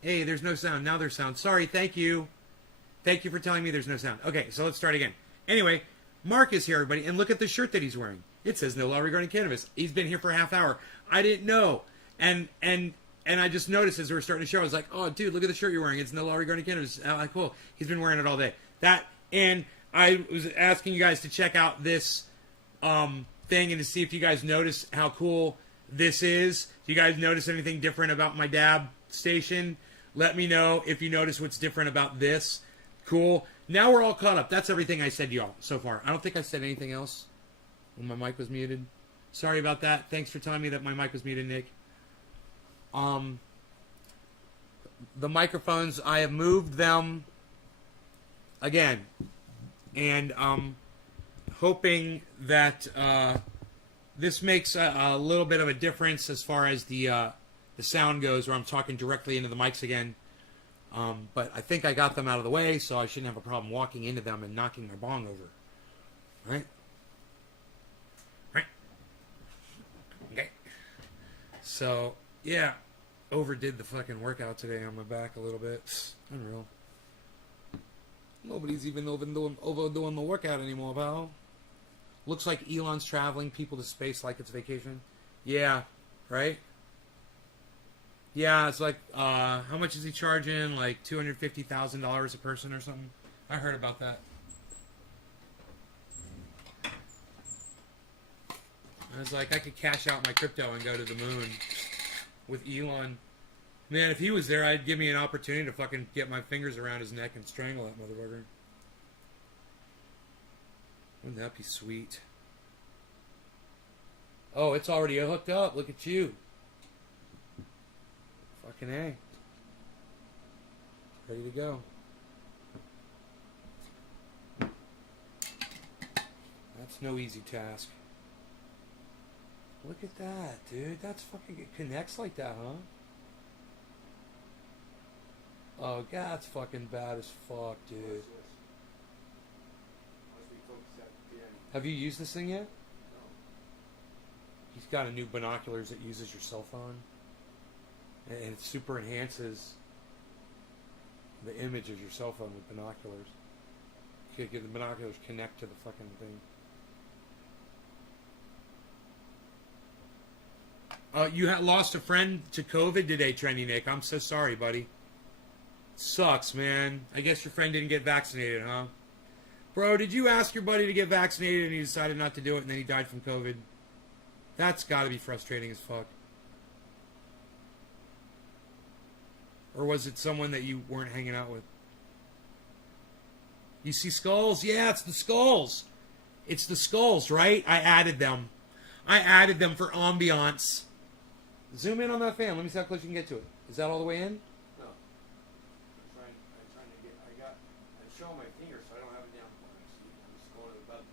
Hey, there's no sound. Now there's sound. Sorry, thank you. Thank you for telling me there's no sound. Okay, so let's start again. Anyway, Mark is here, everybody, and look at the shirt that he's wearing. It says no law regarding cannabis. He's been here for a half hour. I didn't know. And I just noticed as we were starting the show, I was like, oh, dude, look at the shirt you're wearing. It's no law regarding cannabis. Oh, cool. He's been wearing it all day. And I was asking you guys to check out this thing and to see if you guys notice how cool this is. Do you guys notice anything different about my dab station? Let me know if you notice what's different about this. Cool. Now we're all caught up. That's everything I said to y'all so far. I don't think I said anything else when my mic was muted. Sorry about that. Thanks for telling me that my mic was muted, Nick. The microphones, I have moved them again. And hoping that this makes a little bit of a difference as far as the sound goes, where I'm talking directly into the mics again. But I think I got them out of the way, so I shouldn't have a problem walking into them and knocking my bong over. Right? Right? Okay. So, yeah. Overdid the fucking workout today on my back a little bit. Unreal. Nobody's even overdoing the workout anymore, pal. Looks like Elon's traveling people to space like it's vacation. Yeah, right? Yeah, it's like, how much is he charging? Like $250,000 a person or something? I heard about that. I was like, I could cash out my crypto and go to the moon with Elon. Man, if he was there, I'd give me an opportunity to fucking get my fingers around his neck and strangle that motherfucker. Wouldn't that be sweet? Oh, it's already hooked up. Look at you. Fucking A. Ready to go. That's no easy task. Look at that, dude. That's fucking... It connects like that, huh? Oh, God, that's fucking bad as fuck, dude. Have you used this thing yet? No. He's got a new binoculars that uses your cell phone. And it super enhances the image of your cell phone with binoculars. You could get the binoculars connect to the fucking thing. You lost a friend to COVID today, Trendy Nick. I'm so sorry, buddy. Sucks, man. I guess your friend didn't get vaccinated, huh? Bro, did you ask your buddy to get vaccinated and he decided not to do it and then he died from COVID? That's gotta be frustrating as fuck. Or was it someone that you weren't hanging out with? You see skulls? Yeah, it's the skulls. It's the skulls, right? I added them. I added them for ambiance. Zoom in on that fan. Let me see how close you can get to it. Is that all the way in? No. I'm trying to get, I'm showing my finger so I don't have it down. See, I'm just going to the button. I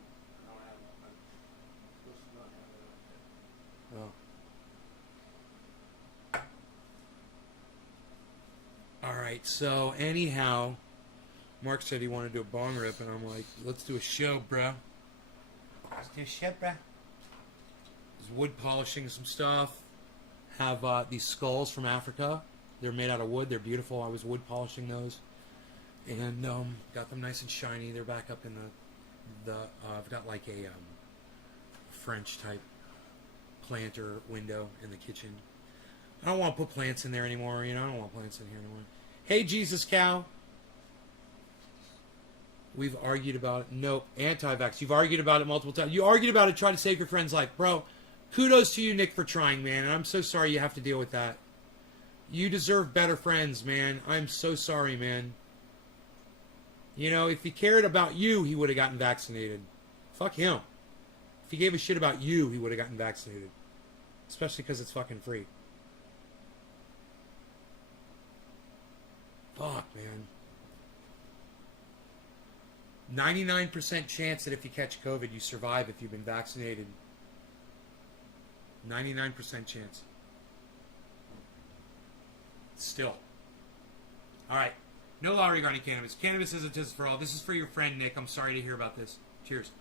don't have it. I'm supposed to not have it like that. Oh. Alright, so anyhow, Mark said he wanted to do a bong rip, and I'm like, let's do a show, bro. Let's do a show, bro. Just wood polishing some stuff. Have these skulls from Africa. They're made out of wood. They're beautiful. I was wood polishing those. And got them nice and shiny. They're back up in the I've got like a French type planter window in the kitchen. I don't want to put plants in there anymore. You know, I don't want plants in here anymore. Hey, Jesus Cow. We've argued about it. Nope. Anti-vax. You've argued about it multiple times. You argued about it trying to save your friend's life. Bro, kudos to you, Nick, for trying, man. And I'm so sorry you have to deal with that. You deserve better friends, man. I'm so sorry, man. You know, if he cared about you, he would have gotten vaccinated. Fuck him. If he gave a shit about you, he would have gotten vaccinated. Especially because it's fucking free. Fuck, man. 99% chance that if you catch COVID, you survive if you've been vaccinated. 99% chance. Still. Alright. No law regarding cannabis. Cannabis isn't just for all. This is for your friend, Nick. I'm sorry to hear about this. Cheers.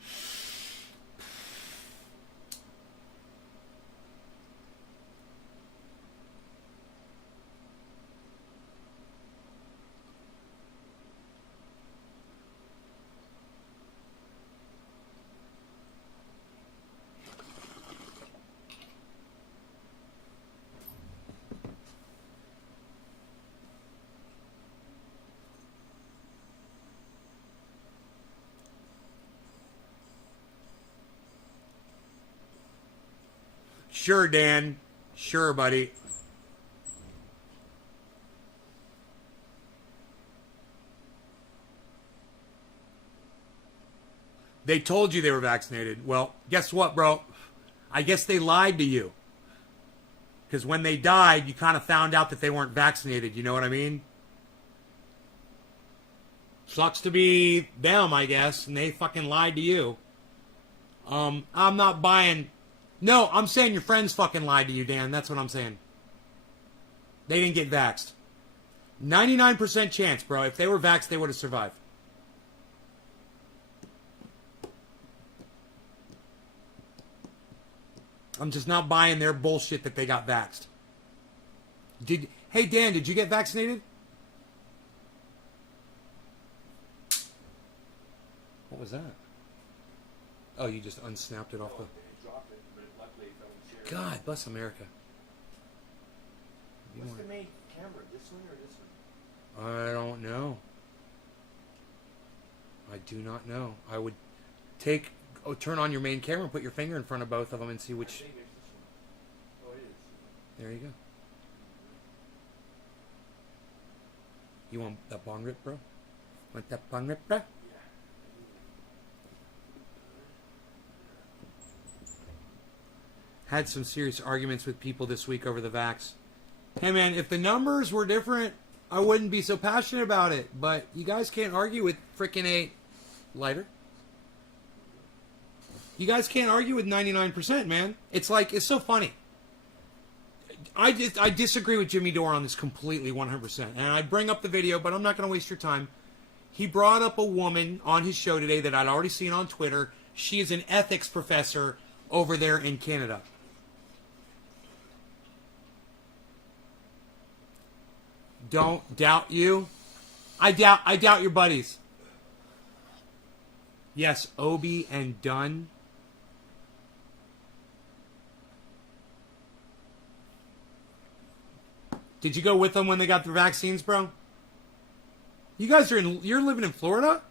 Sure, Dan. Sure, buddy. They told you they were vaccinated. Well, guess what, bro? I guess they lied to you. Because when they died, you kind of found out that they weren't vaccinated. You know what I mean? Sucks to be them, I guess, and they fucking lied to you. I'm not buying... No, I'm saying your friends fucking lied to you, Dan. That's what I'm saying. They didn't get vaxxed. 99% chance, bro. If they were vaxxed, they would have survived. I'm just not buying their bullshit that they got vaxxed. Hey, Dan, did you get vaccinated? What was that? Oh, you just unsnapped it off the... God bless America. What's the main camera? This one or this one? I don't know. I do not know. I would turn on your main camera and put your finger in front of both of them and see which... I think it's this one. Oh, it is. There you go. You want that bong rip, bro? Want that bong rip, bro? Had some serious arguments with people this week over the vax. Hey man, if the numbers were different, I wouldn't be so passionate about it. But you guys can't argue with frickin' a lighter. You guys can't argue with 99%, man. It's like, it's so funny. I disagree with Jimmy Dore on this completely, 100%. And I bring up the video, but I'm not going to waste your time. He brought up a woman on his show today that I'd already seen on Twitter. She is an ethics professor over there in Canada. Don't doubt you. I doubt your buddies. Yes, Obi and Dunn. Did you go with them when they got the vaccines, bro? You guys you're living in Florida?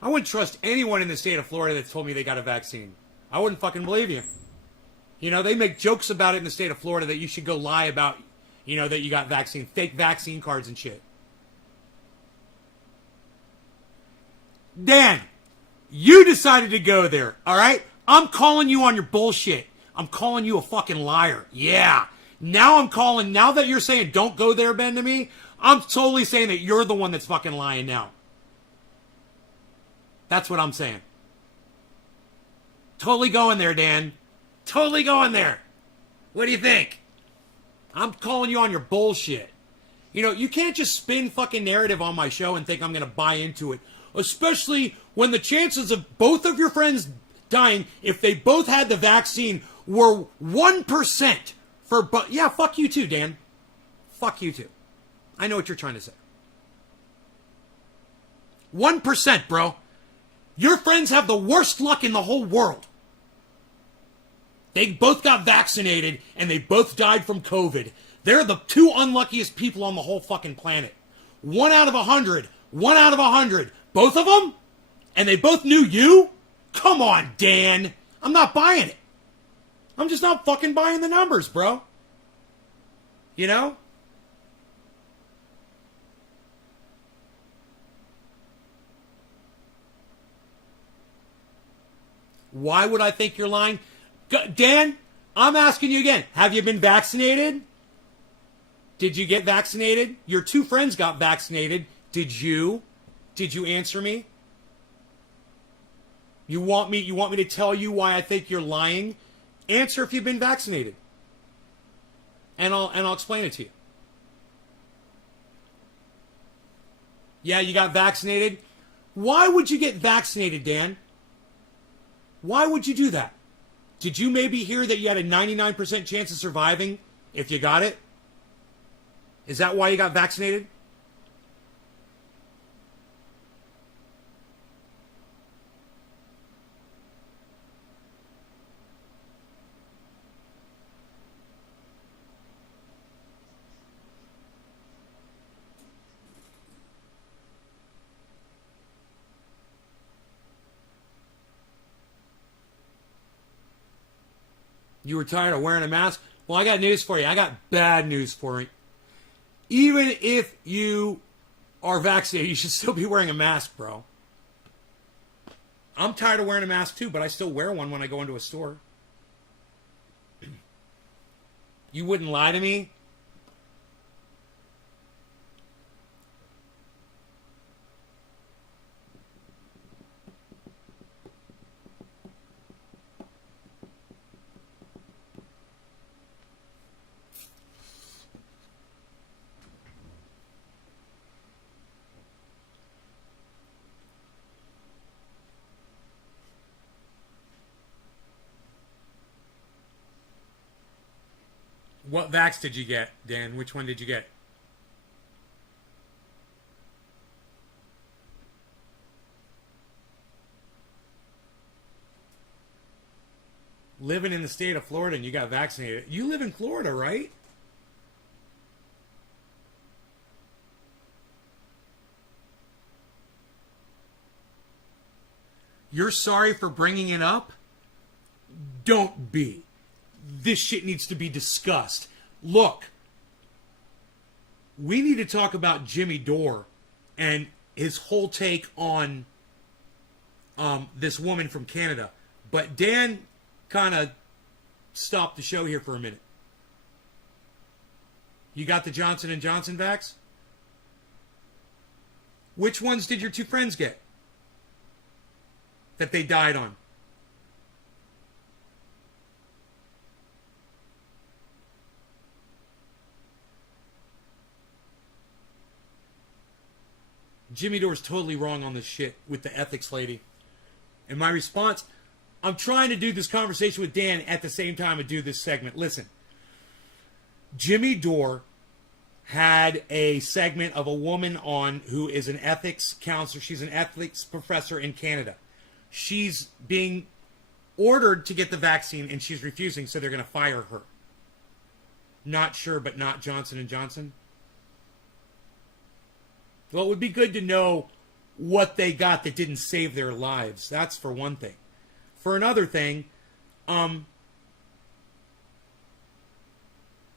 I wouldn't trust anyone in the state of Florida that's told me they got a vaccine. I wouldn't fucking believe you. You know, they make jokes about it in the state of Florida that you should go lie about, you know, that you got vaccine, fake vaccine cards and shit. Dan, you decided to go there, all right? I'm calling you on your bullshit. I'm calling you a fucking liar. Yeah. Now that you're saying don't go there, Ben, to me, I'm totally saying that you're the one that's fucking lying now. That's what I'm saying. Totally going there, Dan. Totally going there. What do you think? I'm calling you on your bullshit. You know, you can't just spin fucking narrative on my show and think I'm going to buy into it. Especially when the chances of both of your friends dying, if they both had the vaccine, were 1%. Yeah, fuck you too, Dan. Fuck you too. I know what you're trying to say. 1%, bro. Your friends have the worst luck in the whole world. They both got vaccinated and they both died from COVID. They're the two unluckiest people on the whole fucking planet. 1 out of 100. 1 out of 100. Both of them? And they both knew you? Come on, Dan. I'm not buying it. I'm just not fucking buying the numbers, bro. You know? Why would I think you're lying? Dan, I'm asking you again. Have you been vaccinated? Did you get vaccinated? Your two friends got vaccinated. Did you? Did you answer me? You want me to tell you why I think you're lying? Answer if you've been vaccinated. And I'll explain it to you. Yeah, you got vaccinated. Why would you get vaccinated, Dan? Why would you do that? Did you maybe hear that you had a 99% chance of surviving if you got it? Is that why you got vaccinated? You were tired of wearing a mask? Well, I got news for you. I got bad news for you. Even if you are vaccinated, you should still be wearing a mask, bro. I'm tired of wearing a mask too, but I still wear one when I go into a store. You wouldn't lie to me? What vax did you get, Dan? Which one did you get? Living in the state of Florida and you got vaccinated. You live in Florida, right? You're sorry for bringing it up? Don't be. This shit needs to be discussed. Look, we need to talk about Jimmy Dore and his whole take on this woman from Canada. But Dan kind of stopped the show here for a minute. You got the Johnson & Johnson vax? Which ones did your two friends get that they died on? Jimmy Dore's totally wrong on this shit with the ethics lady. And my response, I'm trying to do this conversation with Dan at the same time I do this segment. Listen, Jimmy Dore had a segment of a woman on who is an ethics counselor. She's an ethics professor in Canada. She's being ordered to get the vaccine and she's refusing, so they're going to fire her. Not sure, but not Johnson & Johnson. Well, it would be good to know what they got that didn't save their lives. That's for one thing. For another thing, I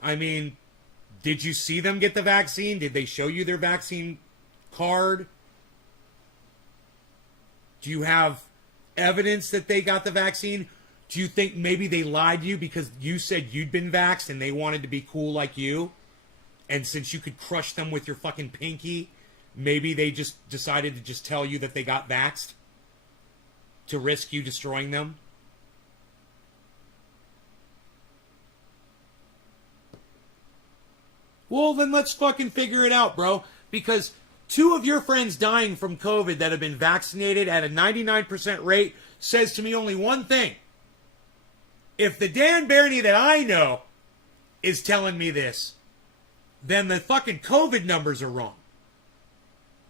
mean, did you see them get the vaccine? Did they show you their vaccine card? Do you have evidence that they got the vaccine? Do you think maybe they lied to you because you said you'd been vaxxed and they wanted to be cool like you? And since you could crush them with your fucking pinky, maybe they just decided to just tell you that they got vaxxed to risk you destroying them? Well, then let's fucking figure it out, bro. Because two of your friends dying from COVID that have been vaccinated at a 99% rate says to me only one thing. If the Dan Barney that I know is telling me this, then the fucking COVID numbers are wrong.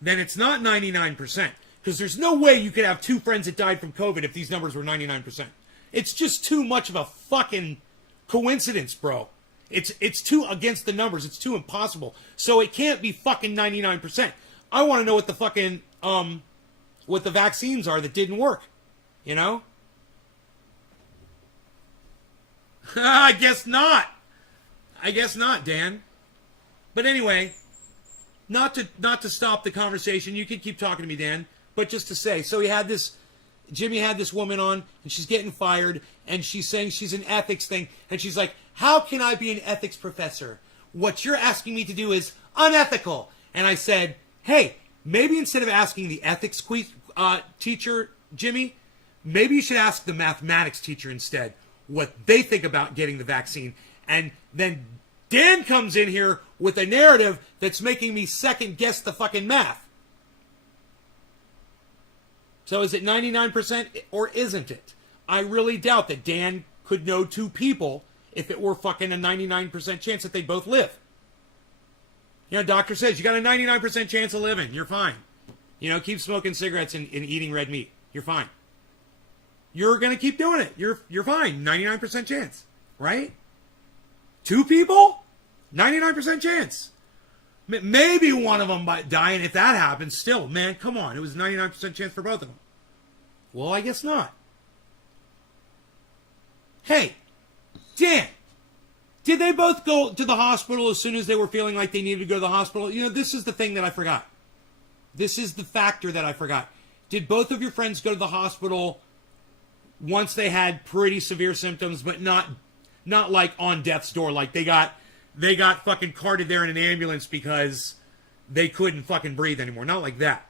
Then it's not 99%. Because there's no way you could have two friends that died from COVID if these numbers were 99%. It's just too much of a fucking coincidence, bro. It's too against the numbers. It's too impossible. So it can't be fucking 99%. I want to know what the fucking, what the vaccines are that didn't work. You know? I guess not. I guess not, Dan. But anyway, not to stop the conversation. You can keep talking to me, Dan. But just to say, so Jimmy had this woman on, and she's getting fired, and she's saying she's an ethics thing, and she's like, how can I be an ethics professor? What you're asking me to do is unethical. And I said, hey, maybe instead of asking the ethics teacher, Jimmy, maybe you should ask the mathematics teacher instead what they think about getting the vaccine. And then Dan comes in here with a narrative that's making me second guess the fucking math. So is it 99% or isn't it? I really doubt that Dan could know two people if it were fucking a 99% chance that they'd both live. You know, doctor says you got a 99% chance of living. You're fine. You know, keep smoking cigarettes and eating red meat. You're fine. You're going to keep doing it. You're fine. 99% chance. Right? Two people? 99% chance. Maybe one of them might die, and if that happens, still, man, come on. It was a 99% chance for both of them. Well, I guess not. Hey, Dan, did they both go to the hospital as soon as they were feeling like they needed to go to the hospital? You know, this is the thing that I forgot. This is the factor that I forgot. Did both of your friends go to the hospital once they had pretty severe symptoms, but not like on death's door? Like they got fucking carted there in an ambulance because they couldn't fucking breathe anymore. Not like that.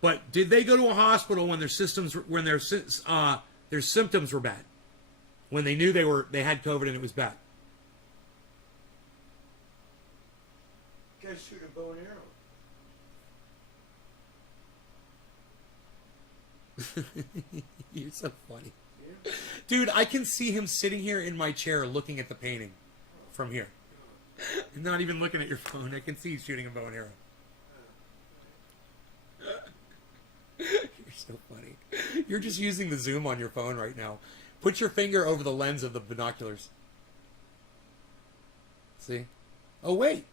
But did they go to a hospital when their symptoms were bad? When they knew they had COVID and it was bad? Guys shoot a bow and arrow. You're so funny. Yeah. Dude, I can see him sitting here in my chair looking at the painting from here. Not even looking at your phone. I can see you shooting a bow and arrow. You're so funny. You're just using the zoom on your phone right now. Put your finger over the lens of the binoculars. See? Oh, wait.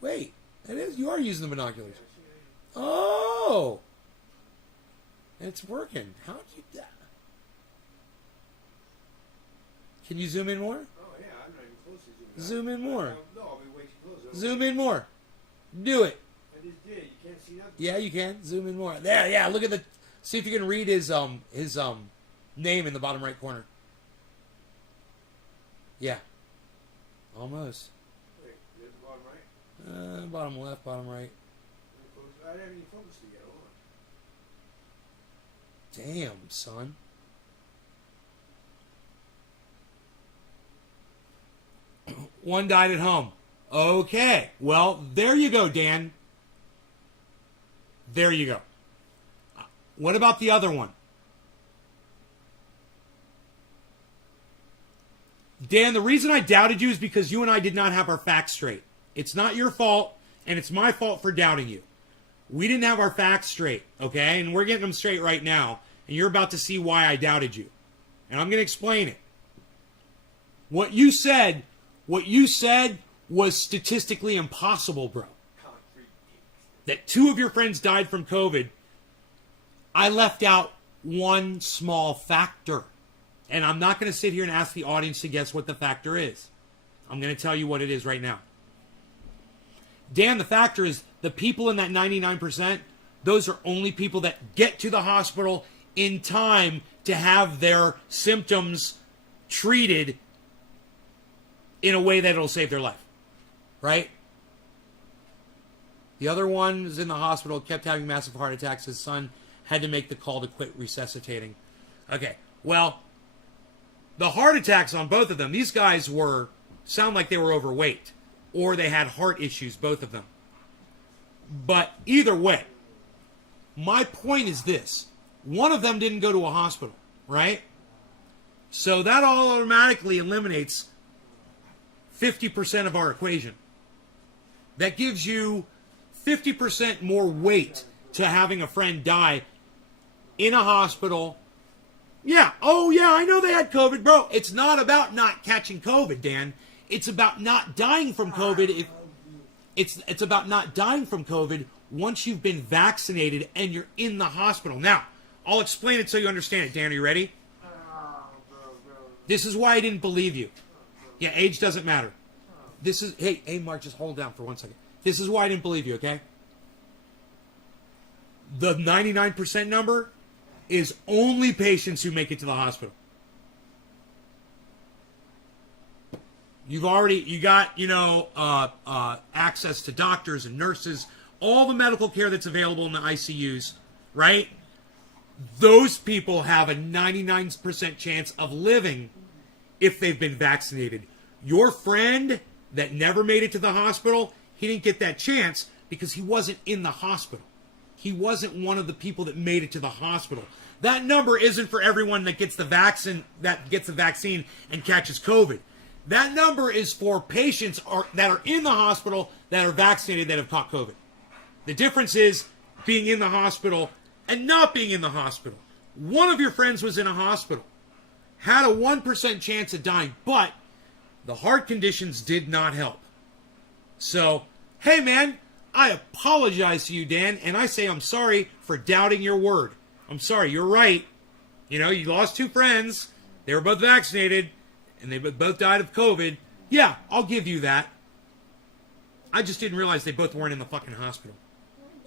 Wait. That is, you are using the binoculars. Oh! It's working. How did you do that? Can you zoom in more? Oh, yeah, I'm not even close to Zoom in more. No, I'll be way too close. Zoom in more. Do it. I just did. You can't see nothing. Yeah, you can. Zoom in more. There, yeah, look at the... See if you can read his name in the bottom right corner. Yeah. Almost. Wait, there's the bottom right? Bottom left, bottom right. I haven't even focused it yet. Hold on. Damn, son. One died at home. Okay. Well, there you go, Dan. There you go. What about the other one? Dan, the reason I doubted you is because you and I did not have our facts straight. It's not your fault, and it's my fault for doubting you. We didn't have our facts straight, okay? And we're getting them straight right now, and you're about to see why I doubted you. And I'm going to explain it. What you said was statistically impossible, bro. That 2 of your friends died from COVID. I left out one small factor. And I'm not going to sit here and ask the audience to guess what the factor is. I'm going to tell you what it is right now. Dan, the factor is the people in that 99%, those are only people that get to the hospital in time to have their symptoms treated in a way that it'll save their life. Right? The other one was in the hospital, kept having massive heart attacks. His son had to make the call to quit resuscitating. Okay, well, the heart attacks on both of them, these guys sound like they were overweight. Or they had heart issues, both of them. But either way, my point is this. One of them didn't go to a hospital, right? So that all automatically eliminates 50% of our equation. That gives you 50% more weight to having a friend die in a hospital. Yeah, oh yeah, I know they had COVID, bro. It's not about not catching COVID, Dan. It's about not dying from COVID. It's about not dying from COVID once you've been vaccinated and you're in the hospital. Now, I'll explain it so you understand it. Dan, are you ready? This is why I didn't believe you. Yeah, age doesn't matter. Hey, Mark, just hold down for 1 second. This is why I didn't believe you, okay? The 99% number is only patients who make it to the hospital. You got access to doctors and nurses, all the medical care that's available in the ICUs, right? Those people have a 99% chance of living if they've been vaccinated. Your friend that never made it to the hospital, he didn't get that chance because he wasn't in the hospital. He wasn't one of the people that made it to the hospital. That number isn't for everyone that gets the vaccine and catches COVID. That number is for patients that are in the hospital that are vaccinated that have caught COVID. The difference is being in the hospital and not being in the hospital. One of your friends was in a hospital, had a 1% chance of dying, but the heart conditions did not help. So, hey man, I apologize to you, Dan, and I say I'm sorry for doubting your word. I'm sorry, you're right. You know, you lost 2 friends. They were both vaccinated. and they both died of COVID, yeah, I'll give you that. I just didn't realize they both weren't in the fucking hospital.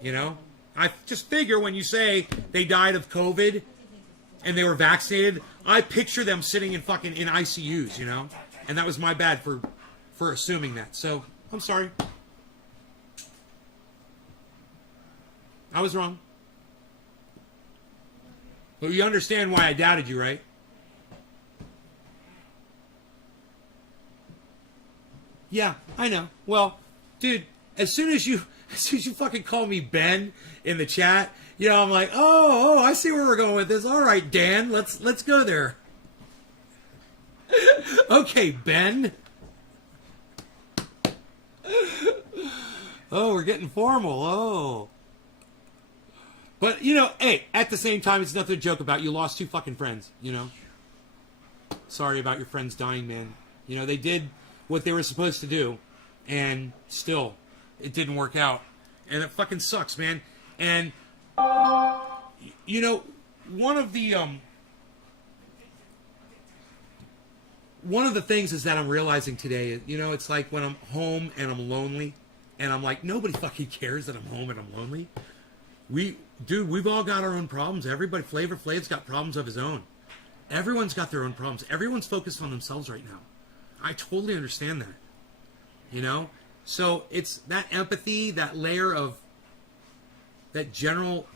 You know? I just figure when you say they died of COVID and they were vaccinated, I picture them sitting in fucking in ICUs, you know? And that was my bad for assuming that. So, I'm sorry. I was wrong. But you understand why I doubted you, right? Yeah, I know. Well, dude, as soon as you fucking call me Ben in the chat, you know, I'm like, oh, I see where we're going with this. All right, Dan, let's go there. Okay, Ben. Oh, we're getting formal. Oh. But, you know, hey, at the same time, it's nothing to joke about. You lost 2 fucking friends, you know? Sorry about your friends dying, man. You know, they did what they were supposed to do, and still, it didn't work out. And it fucking sucks, man. And, you know, one of the things is that I'm realizing today, you know, it's like when I'm home and I'm lonely, and I'm like, nobody fucking cares that I'm home and I'm lonely. We've all got our own problems. Everybody, Flavor Flav's got problems of his own. Everyone's got their own problems. Everyone's focused on themselves right now. I totally understand that. You know? So it's that empathy, that layer of that general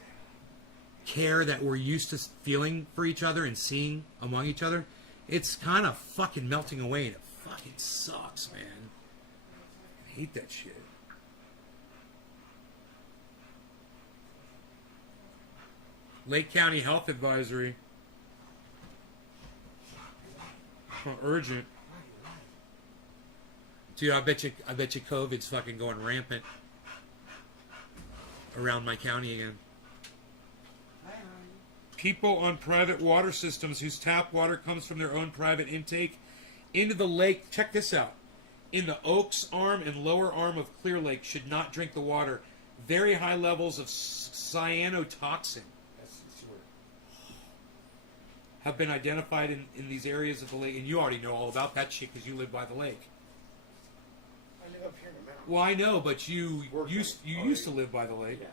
care that we're used to feeling for each other and seeing among each other. It's kind of fucking melting away, and it fucking sucks, man. I hate that shit. Lake County Health Advisory. Oh, urgent. Dude, I bet you COVID's fucking going rampant around my county again. People on private water systems whose tap water comes from their own private intake into the lake. Check this out. In the Oaks arm and lower arm of Clear Lake should not drink the water. Very high levels of cyanotoxin have been identified in these areas of the lake. And you already know all about that shit because you live by the lake. I live up here in the mountains. Well, I know, but you used to live by the lake. Yeah.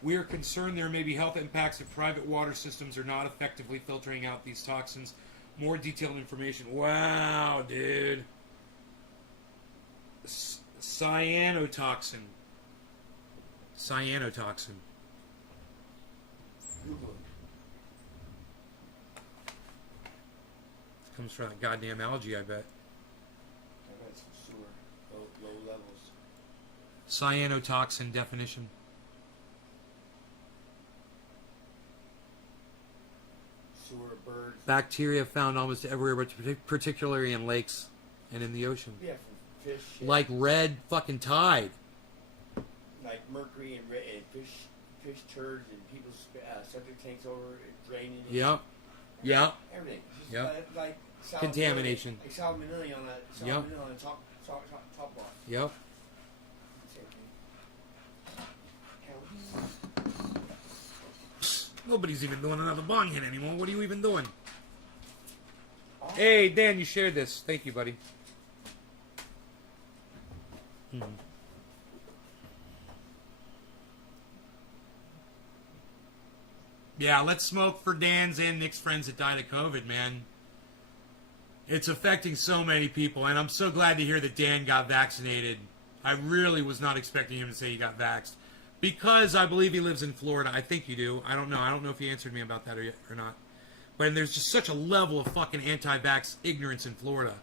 We are concerned there may be health impacts if private water systems are not effectively filtering out these toxins. More detailed information. Wow, dude. Cyanotoxin. Cyanotoxin. Google it. Comes from that goddamn algae, I bet. I bet some sewer, low levels. Cyanotoxin definition. Sewer, birds. Bacteria found almost everywhere, but particularly in lakes and in the ocean. Yeah, from fish. Like red fucking tide. Like mercury and fish turds and people's septic tanks over draining. Yep. Yep. Everything. Just Yep. like Contamination. Like salmonella on that. Yep. Salmonella on the top bar. Yep. Same thing. Nobody's even doing another bong hit anymore. What are you even doing? Oh. Hey, Dan, you shared this. Thank you, buddy. Yeah, let's smoke for Dan's and Nick's friends that died of COVID, man. It's affecting so many people, and I'm so glad to hear that Dan got vaccinated. I really was not expecting him to say he got vaxxed. Because I believe he lives in Florida. I think you do. I don't know. I don't know if he answered me about that or not. But there's just such a level of fucking anti-vax ignorance in Florida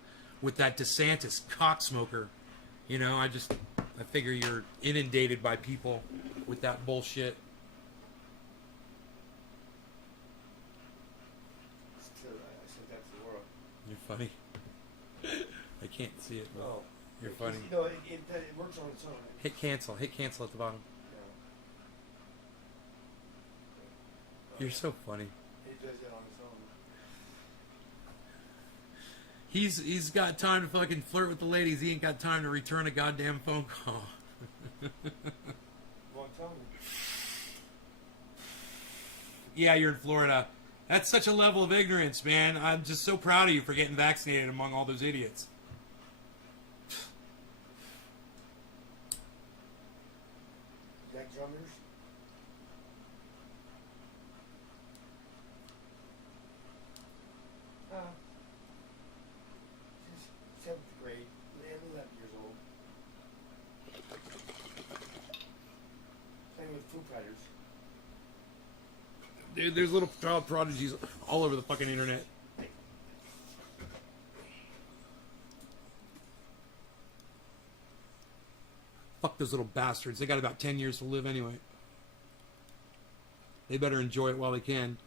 with that DeSantis cocksmoker. You know, I figure you're inundated by people with that bullshit. I sent that to the world. You're funny. I can't see it. But Oh. you're funny. You know, it works on its own. Hit cancel. Hit cancel at the bottom. You're so funny. It does it on its own. He's got time to fucking flirt with the ladies. He ain't got time to return a goddamn phone call. Well, tell me. Yeah, you're in Florida. That's such a level of ignorance, man. I'm just so proud of you for getting vaccinated among all those idiots. Is that drummers? She's 7th grade, 11 years old. Playing with Foo Fighters. Dude, there's little child prodigies all over the fucking internet. Fuck those little bastards. They got about 10 years to live anyway. They better enjoy it while they can.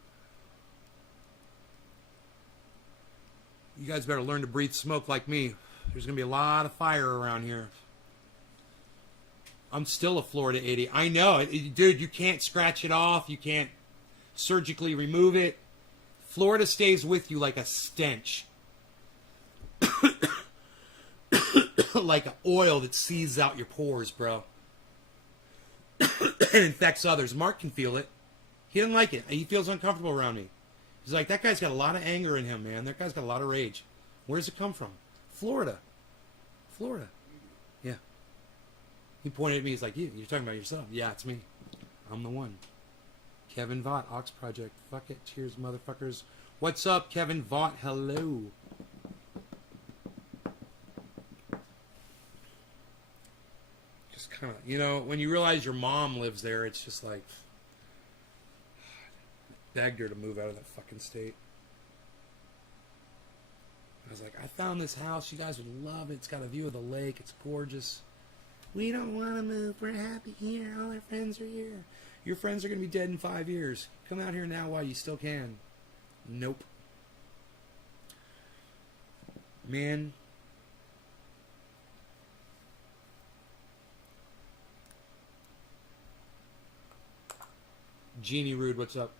You guys better learn to breathe smoke like me. There's going to be a lot of fire around here. I'm still a Florida idiot. I know. Dude, you can't scratch it off. You can't surgically remove it. Florida stays with you like a stench. Like an oil that seethes out your pores, bro. And infects others. Mark can feel it. He doesn't like it. He feels uncomfortable around me. He's like, that guy's got a lot of anger in him, man. That guy's got a lot of rage. Where does it come from? Florida. Florida. Yeah. He pointed at me. He's like, you're talking about yourself. Yeah, it's me. I'm the one. Kevin Vaught, Ox Project. Fuck it. Cheers, motherfuckers. What's up, Kevin Vaught? Hello. Just kind of, when you realize your mom lives there, it's just like, begged her to move out of that fucking state. I was like, I found this house. You guys would love it. It's got a view of the lake. It's gorgeous. We don't want to move. We're happy here. All our friends are here. Your friends are going to be dead in 5 years. Come out here now while you still can. Nope. Man. Jeannie Rude, what's up?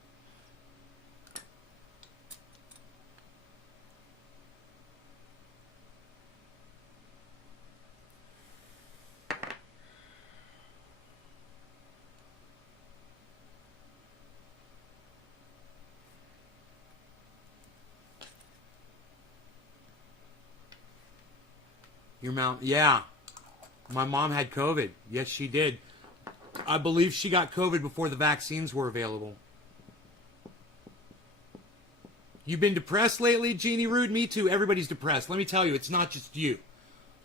Your mom, yeah. My mom had COVID. Yes, she did. I believe she got COVID before the vaccines were available. You've been depressed lately, Jeannie Rude? Me too. Everybody's depressed. Let me tell you, it's not just you.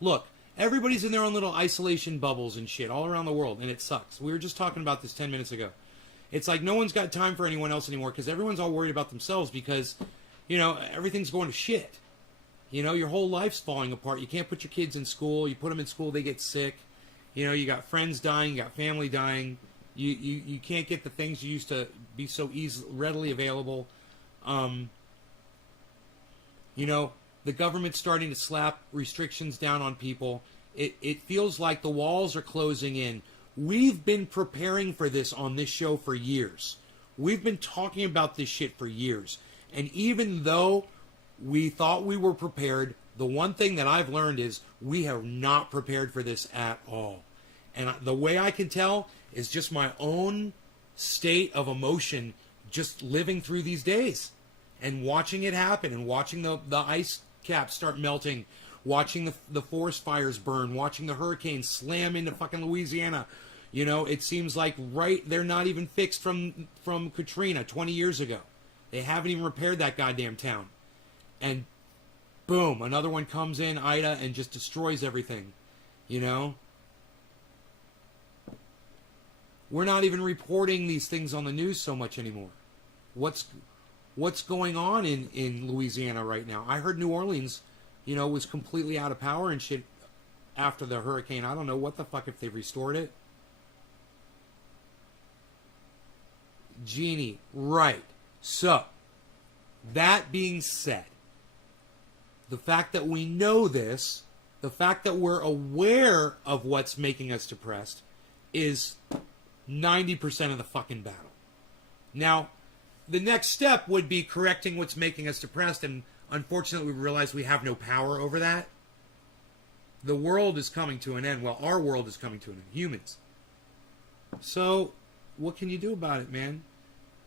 Look, everybody's in their own little isolation bubbles and shit all around the world, and it sucks. We were just talking about this 10 minutes ago. It's like no one's got time for anyone else anymore because everyone's all worried about themselves because, everything's going to shit. Your whole life's falling apart. You can't put your kids in school. You put them in school, they get sick. You got friends dying, you got family dying. You can't get the things you used to be so readily available. The government's starting to slap restrictions down on people. It feels like the walls are closing in. We've been preparing for this on this show for years. We've been talking about this shit for years. And even though we thought we were prepared, the one thing that I've learned is we have not prepared for this at all. And the way I can tell is just my own state of emotion just living through these days and watching it happen and watching the ice caps start melting, watching the forest fires burn, watching the hurricanes slam into fucking Louisiana. It seems like they're not even fixed from Katrina 20 years ago. They haven't even repaired that goddamn town. And boom, another one comes in, Ida, and just destroys everything. We're not even reporting these things on the news so much anymore. What's going on in Louisiana right now? I heard New Orleans, was completely out of power and shit after the hurricane. I don't know what the fuck if they've restored it. Jeannie, right. So, that being said, the fact that we know this, the fact that we're aware of what's making us depressed is 90% of the fucking battle. Now, the next step would be correcting what's making us depressed, and unfortunately we realize we have no power over that. The world is coming to an end. Well, our world is coming to an end. Humans. So, what can you do about it, man?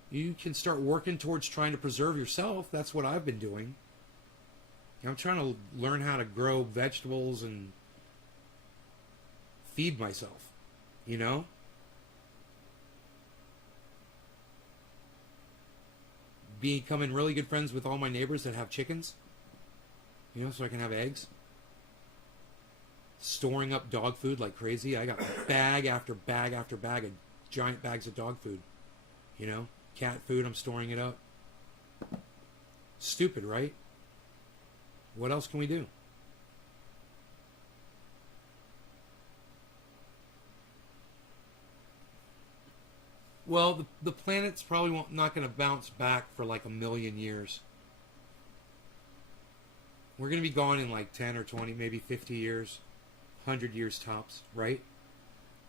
You can start working towards trying to preserve yourself. That's what I've been doing. I'm trying to learn how to grow vegetables and feed myself, you know? Becoming really good friends with all my neighbors that have chickens, you know, so I can have eggs. Storing up dog food like crazy. I got bag after bag after bag of giant bags of dog food, you know? Cat food, I'm storing it up. Stupid, right? What else can we do? Well, the planet's probably not going to bounce back for like 1,000,000 years. We're going to be gone in like 10 or 20, maybe 50 years, 100 years tops, right?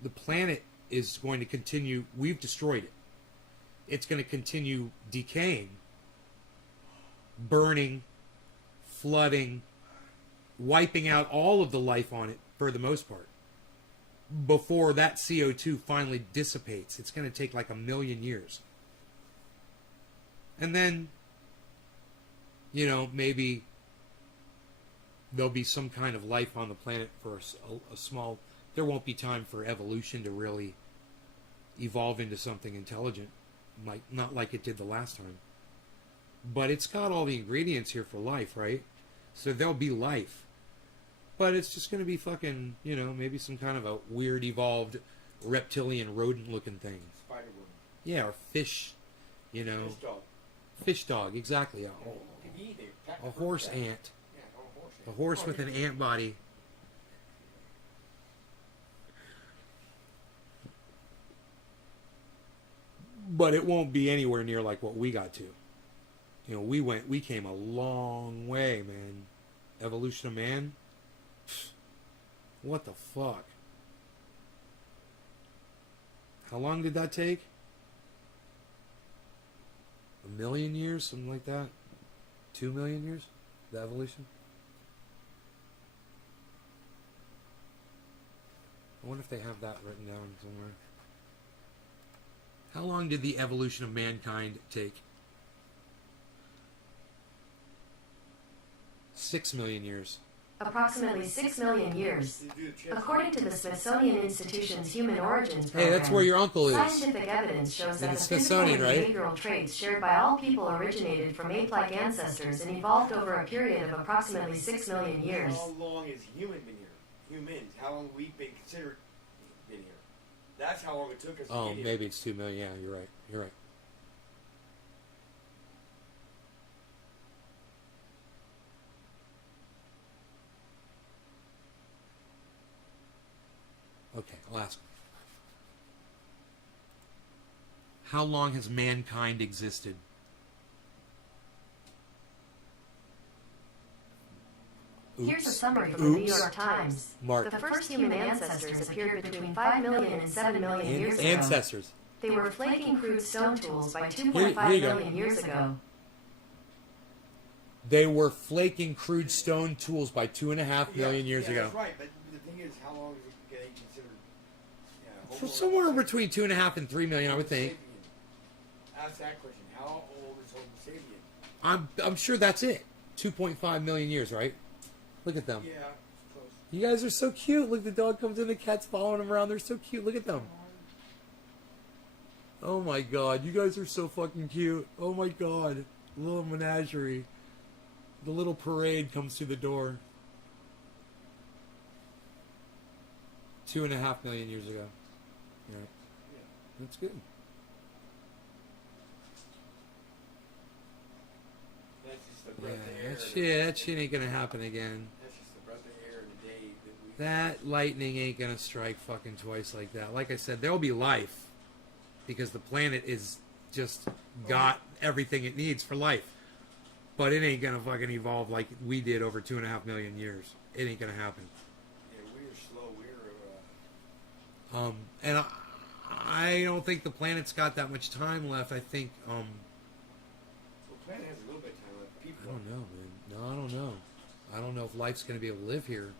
The planet is going to continue. We've destroyed it. It's going to continue decaying, burning, flooding, wiping out all of the life on it for the most part. Before that CO2 finally dissipates, it's going to take like 1,000,000 years. And then, you know, maybe there'll be some kind of life on the planet for a small... There won't be time for evolution to really evolve into something intelligent, like not like it did the last time. But it's got all the ingredients here for life, right? So there'll be life. But it's just going to be fucking, you know, maybe some kind of a weird evolved reptilian rodent looking thing. Spider worm. Yeah, or fish, you know. Fish dog. Fish dog, exactly. A horse ant. Yeah, a horse ant. A horse with an ant body. But it won't be anywhere near like what we got to. You know, we came a long way, man. Evolution of man. What the fuck? How long did that take? 1,000,000 years, something like that? 2,000,000 years? The evolution? I wonder if they have that written down somewhere. How long did the evolution of mankind take? 6,000,000 years. Approximately 6 million years. According to the Smithsonian Institution's Human Origins Program, Hey, that's where your uncle is. scientific evidence shows that In the the physical and Smithsonian, right? behavioral traits shared by all people originated from ape-like ancestors and evolved over a period of approximately 6 million years. How long has human been here? Humans. How long have we been considered been here? That's how long it took us to Oh, get here. maybe it's 2,000,000. Yeah, you're right. You're right. Okay, I'll ask. How long has mankind existed? Here's a Oops. summary from the New Oops. York Times. Mark. The first human ancestors appeared between 5 million and 7 million years ago. Ancestors. They were flaking crude stone tools by Here 2.5 you go. million years ago. They were flaking crude stone tools by 2.5 million years ago. That's right, but the thing is, how long is it getting considered? So somewhere between 2.5 and 3 million, I would think. Ask that question. How old is Homo sapien? I'm sure that's it. 2.5 million years, right? Look at them. Yeah, close. You guys are so cute. Look, the dog comes in, the cat's following them around. They're so cute. Look at them. Oh my god, you guys are so fucking cute. Oh my god. Little menagerie. The little parade comes through the door. 2.5 million years ago. Yeah. Yeah. That's good. That's just the Yeah, breath of air. that shit ain't gonna happen again. That's just the breath of air in the day that we. That lightning ain't gonna strike fucking twice like that. Like I said, there'll be life. Because the planet is just got everything it needs for life. But it ain't gonna fucking evolve like we did over 2.5 million years. It ain't gonna happen. Yeah, we're slow. We're. And I don't think the planet's got that much time left. I think, Well, the planet has a little bit of time left. I People. don't know, man. No, I don't know. I don't know if life's gonna be able to live here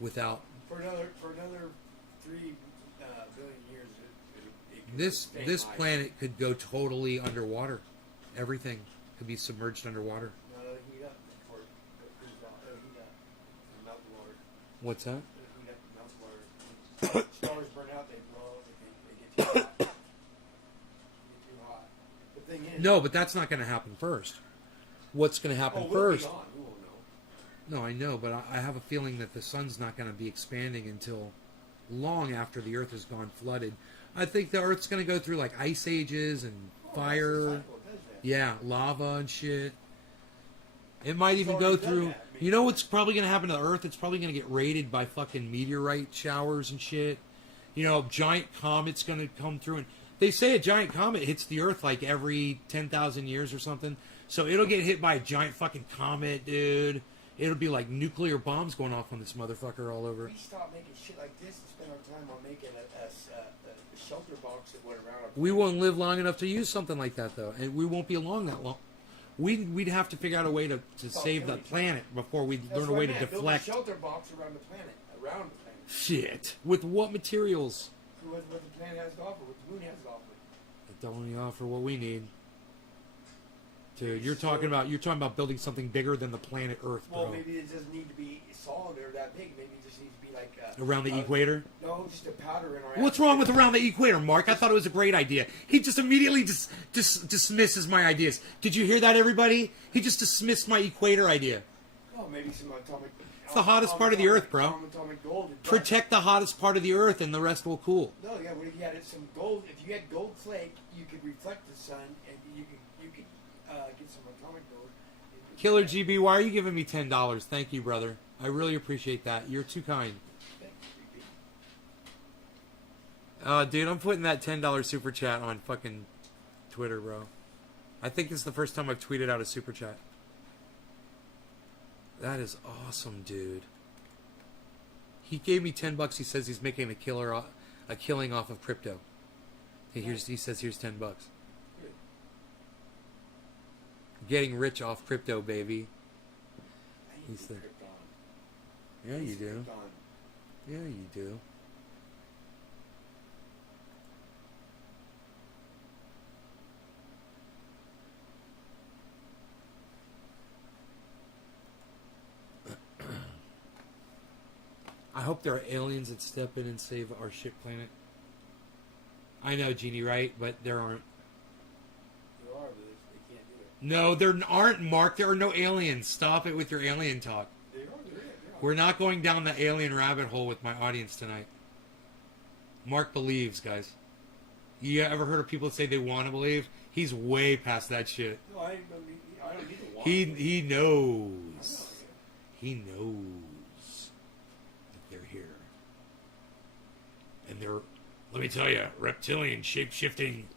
without. For another 3 billion years, it could This planet could go totally underwater. Everything could be submerged underwater. No, it'll heat up before it cools down. It'll heat up and melt the water. What's that? It'll heat up and melt the water. Stars burn out, they blow, they get too hot. They get too hot. The thing is... No, but that's not going to happen first. What's going to happen first? Be gone. We won't know. No, I know, but I have a feeling that the sun's not going to be expanding until long after the Earth has gone flooded. I think the Earth's going to go through like ice ages and fire. Yeah, lava and shit. It might even go through... You know what's probably going to happen to the Earth? It's probably going to get raided by fucking meteorite showers and shit. You know, giant comet's going to come through. And they say a giant comet hits the Earth like every 10,000 years or something. So it'll get hit by a giant fucking comet, dude. It'll be like nuclear bombs going off on this motherfucker all over. We stop making shit like this and spend our time on making a shelter box that went around our... We won't live long enough to use something like that, though. And we won't be along that long. We'd have to figure out a way to save the planet before we learn a way to deflect. Build a shelter box around the planet. Around the planet. Shit. With what materials? What the planet has to offer. What the moon has to offer. It don't only offer what we need. Dude, you're talking about building something bigger than the planet Earth, bro. Well, maybe it doesn't need to be solid or that big. Maybe it just needs to be like... around the equator? No, just a powder in our... What's wrong with around the equator, Mark? I thought it was a great idea. He just immediately dismisses my ideas. Did you hear that, everybody? He just dismissed my equator idea. Oh, maybe some atomic... It's the hottest part of the Earth, bro. Atomic gold. Protect the hottest part of the Earth and the rest will cool. No, yeah, what if you had some gold? If you had gold flake, you could reflect the sun and you could get some atomic gold. Killer GB, why are you giving me $10? Thank you, brother. I really appreciate that. You're too kind. Dude, I'm putting that $10 super chat on fucking Twitter, bro. I think this is the first time I've tweeted out a super chat. That is awesome, dude. He gave me $10. He says he's making a killing off of crypto. He says here's $10. Getting rich off crypto, baby. He said, yeah, you do. Yeah, you do. I hope there are aliens that step in and save our shit planet. I know, Genie, right? But there aren't. There are, but they can't do it. No, there aren't, Mark. There are no aliens. Stop it with your alien talk. There are. We're not going down the alien rabbit hole with my audience tonight. Mark believes, guys. You ever heard of people say they want to believe? He's way past that shit. No, I don't need to want He knows. He knows that they're here. And they're, let me tell you, reptilian, shape-shifting,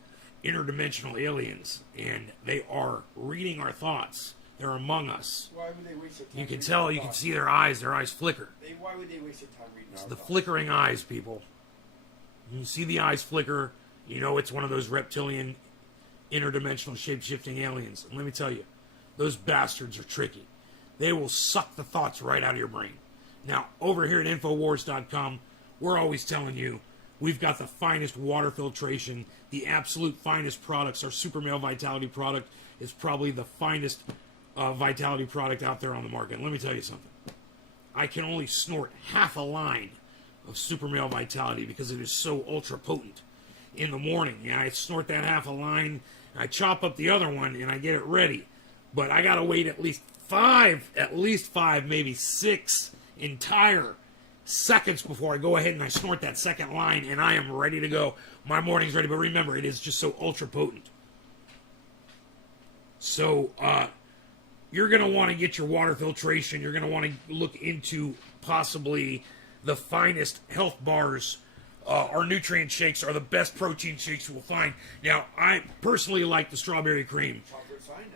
interdimensional aliens. And they are reading our thoughts. They're among us. Why would they waste their time? You can tell, you can see their eyes flicker. Why would they waste their time reading It's our the thoughts? flickering eyes, people. You see the eyes flicker, you know it's one of those reptilian, interdimensional, shape-shifting aliens. And let me tell you, those bastards are tricky. They will suck the thoughts right out of your brain. Now, over here at Infowars.com, we're always telling you, we've got the finest water filtration, the absolute finest products. Our Super Male Vitality product is probably the finest Vitality product out there on the market. And let me tell you something. I can only snort half a line of Super Male Vitality because it is so ultra potent. In the morning, yeah, I snort that half a line, I chop up the other one, and I get it ready. But I gotta wait at least five, maybe 6 entire seconds before I go ahead and I snort that second line, and I am ready to go. My morning's ready, but remember, it is just so ultra potent. So, you're going to want to get your water filtration. You're going to want to look into possibly the finest health bars. Our nutrient shakes are the best protein shakes you will find. Now, I personally like the strawberry cream. Chocolate cyanide.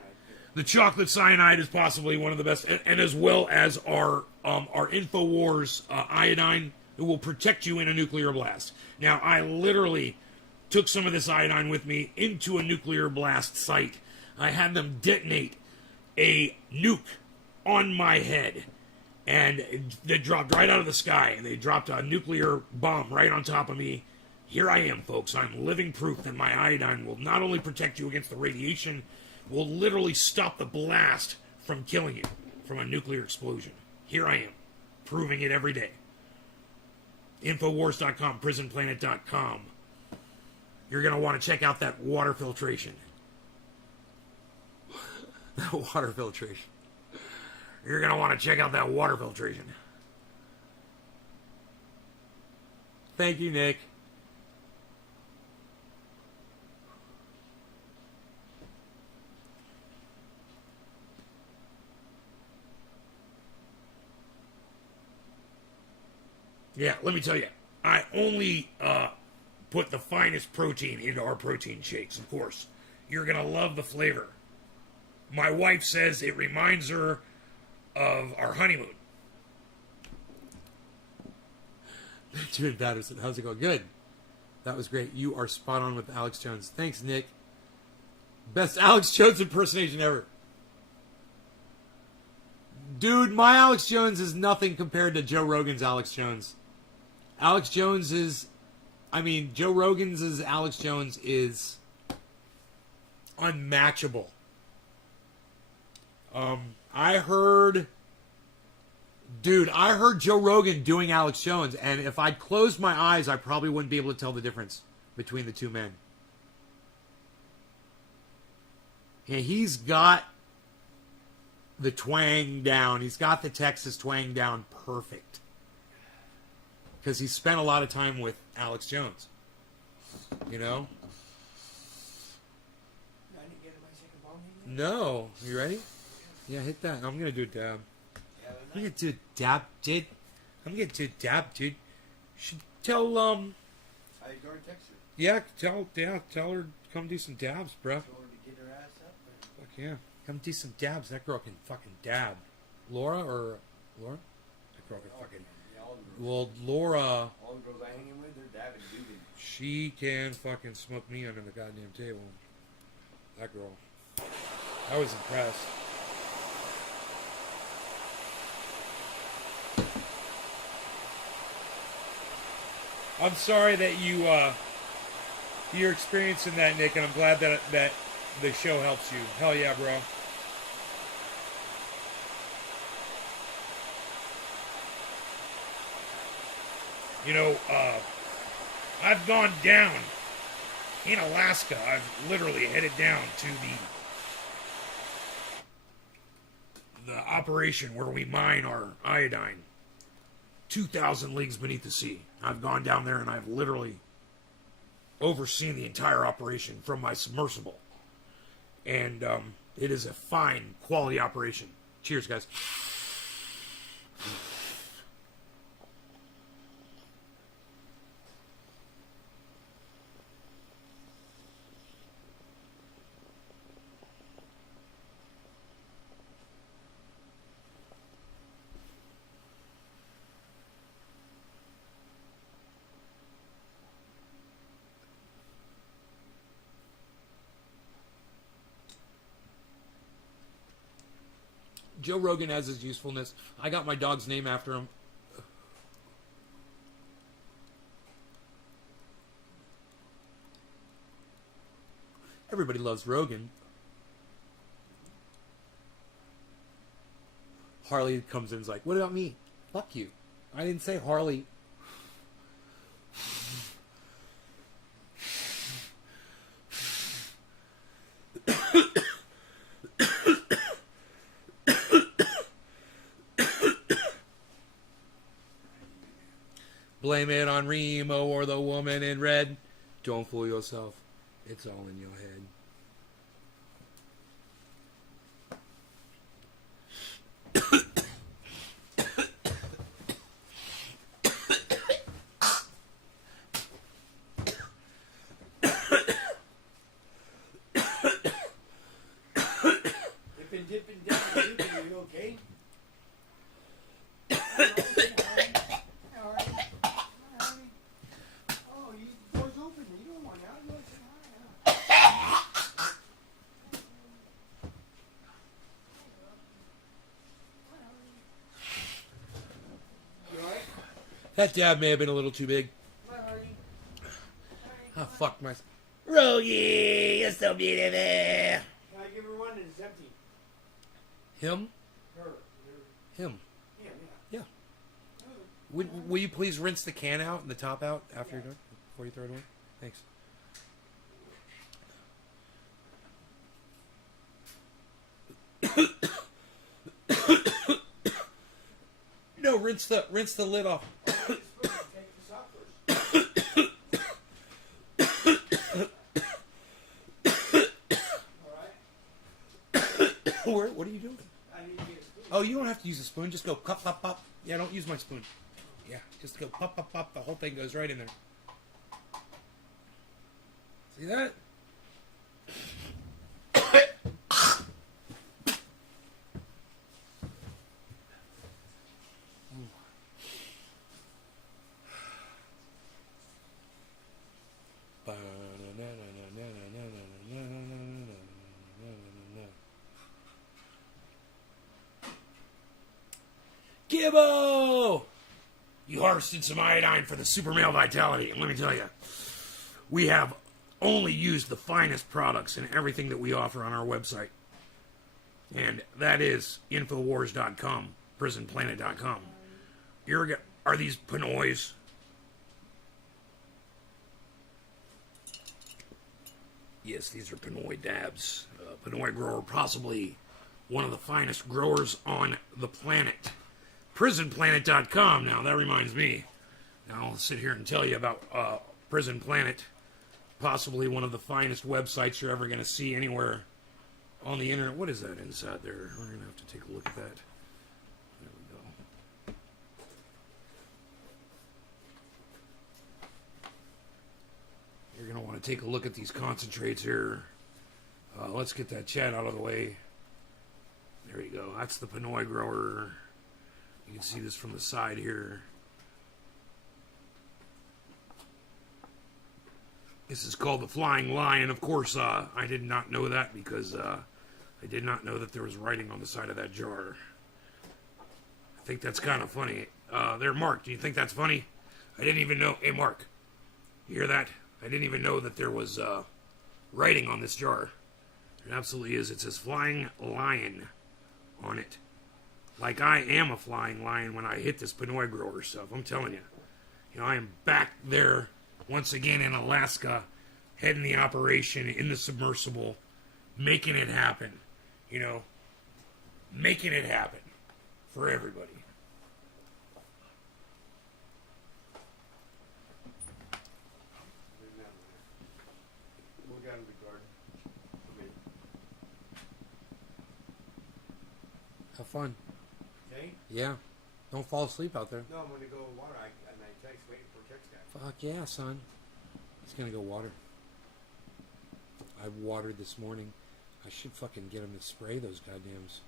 The chocolate cyanide is possibly one of the best, and as well as our InfoWars iodine. It will protect you in a nuclear blast. Now, I literally took some of this iodine with me into a nuclear blast site. I had them detonate a nuke on my head, and they dropped right out of the sky, and they dropped a nuclear bomb right on top of me Here I am, folks. I'm living proof that my iodine will not only protect you against the radiation, will literally stop the blast from killing you from a nuclear explosion. Here I am, proving it every day. Infowars.com, prisonplanet.com. You're going to want to check out that water filtration. That water filtration. You're going to want to check out that water filtration. Thank you, Nick. Yeah, let me tell you, I only put the finest protein into our protein shakes, of course. You're going to love the flavor. My wife says it reminds her of our honeymoon. Jude Patterson, how's it going? Good. That was great. You are spot on with Alex Jones. Thanks, Nick. Best Alex Jones impersonation ever. Dude, my Alex Jones is nothing compared to Joe Rogan's Alex Jones. Alex Jones is... Joe Rogan's Alex Jones is unmatchable. I heard Joe Rogan doing Alex Jones, and if I'd closed my eyes, I probably wouldn't be able to tell the difference between the two men. And he's got the twang down. He's got the Texas twang down perfect. Because he spent a lot of time with Alex Jones. You know? I didn't get my second bong here. No. You ready? Yeah, hit that. I'm going to do a dab. I'm going to do a dab, dude. Should tell, I go to text her. yeah, tell her to come do some dabs, bro. Told her to get her ass up. Fuck yeah. Come do some dabs. That girl can fucking dab. Laura? That girl can fucking... Yeah, all the girls. Well, Laura, All the girls I hang in with, they're dabbing dude. she can fucking smoke me under the goddamn table. That girl. I was impressed. I'm sorry that you're experiencing that, Nick, and I'm glad that the show helps you. Hell yeah, bro. You know, I've gone down in Alaska. I've literally headed down to the operation where we mine our iodine. 2,000 leagues beneath the sea. I've gone down there and I've literally overseen the entire operation from my submersible. And it is a fine quality operation. Cheers, guys. Joe Rogan has his usefulness. I got my dog's name after him. Everybody loves Rogan. Harley comes in and is like, what about me? Fuck you. I didn't say Harley. Blame it on Remo or the woman in red. Don't fool yourself. It's all in your head. Dipping down, are you okay? Oh, you door's open. You don't want out. You want to say hi. You alright? That dab may have been a little too big. Hi, Hardy. Oh, fuck my... Rogie, you're so beautiful. Can I give her one and it's empty? Him? Her. Him. Yeah. Yeah. Will you please rinse the can out and the top out after you're done? Before you throw it away? Thanks. No, rinse the lid off. Take this off first. Alright? What are you doing? I need to get a spoon. Oh, you don't have to use a spoon. Just go pop, pop, pop. Yeah, don't use my spoon. Yeah, just go pop, pop, pop. The whole thing goes right in there. See that? Gibbo! You harvested some iodine for the super male vitality, and let me tell you, we have only used the finest products in everything that we offer on our website. And that is Infowars.com, PrisonPlanet.com. Are these Pinoys? Yes, these are Pinoy dabs. Pinoy grower, possibly one of the finest growers on the planet. PrisonPlanet.com. Now, that reminds me. Now, I'll sit here and tell you about Prison Planet. Possibly one of the finest websites you're ever going to see anywhere on the internet. What is that inside there? We're going to have to take a look at that. There we go. You're going to want to take a look at these concentrates here. Let's get that chat out of the way. There you go. That's the Pinoy grower. You can see this from the side here. This is called the Flying Lion. Of course, I did not know that because I did not know that there was writing on the side of that jar. I think that's kind of funny. There, Mark, do you think that's funny? I didn't even know. Hey, Mark, you hear that? I didn't even know that there was writing on this jar. It absolutely is. It says Flying Lion on it. Like I am a flying lion when I hit this Pinoy grower stuff. I'm telling you. You know, I am back there once again in Alaska, heading the operation in the submersible, making it happen. You know, making it happen for everybody. Look out in the garden. Come in. Have fun. Okay? Yeah. Don't fall asleep out there. No, I'm going to go water. And I text waiting for a text guy. Fuck yeah, son. He's gonna go water. I watered this morning. I should fucking get him to spray those goddams.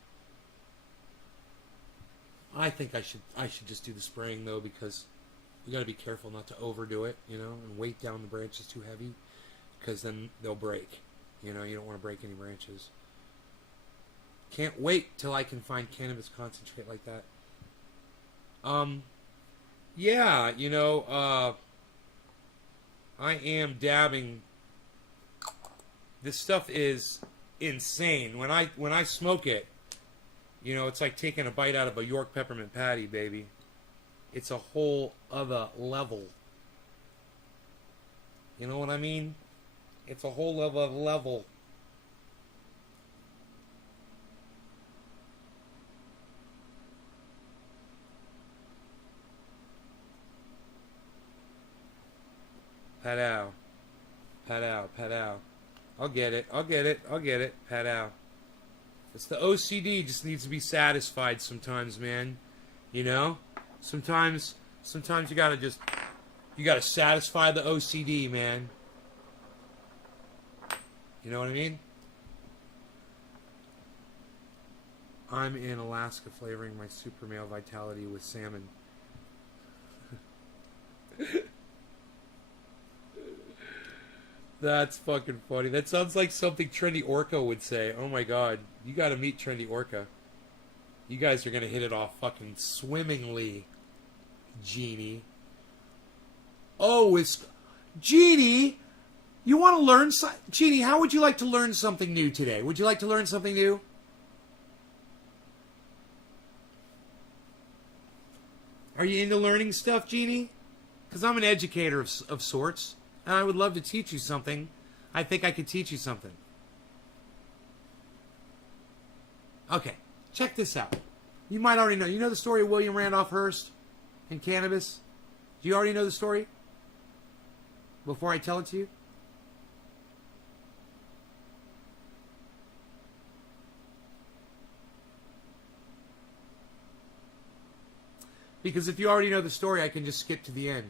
I think I should just do the spraying though, because you gotta be careful not to overdo it, you know, and weight down the branches too heavy, because then they'll break. You know, you don't want to break any branches. Can't wait till I can find cannabis concentrate like that. Yeah, you know, I am dabbing. This stuff is insane. When I smoke it, you know, it's like taking a bite out of a York peppermint patty, baby. It's a whole other level. You know what I mean? It's a whole other level. Pat-ow. Pat-ow, pat-ow. I'll get it, I'll get it, I'll get it. Pat-ow. It's the OCD, just needs to be satisfied sometimes, man. You know? Sometimes you gotta satisfy the OCD, man. You know what I mean? I'm in Alaska flavoring my super male vitality with salmon. That's fucking funny. That sounds like something Trendy Orca would say. Oh my god. You gotta meet Trendy Orca. You guys are gonna hit it off fucking swimmingly, Jeannie. Oh, it's... Jeannie! You want to learn, Jeannie? How would you like to learn something new today? Would you like to learn something new? Are you into learning stuff, Jeannie? Because I'm an educator of sorts, and I would love to teach you something. I think I could teach you something. Okay, check this out. You might already know. You know the story of William Randolph Hearst and cannabis? Do you already know the story? Before I tell it to you? Because if you already know the story, I can just skip to the end.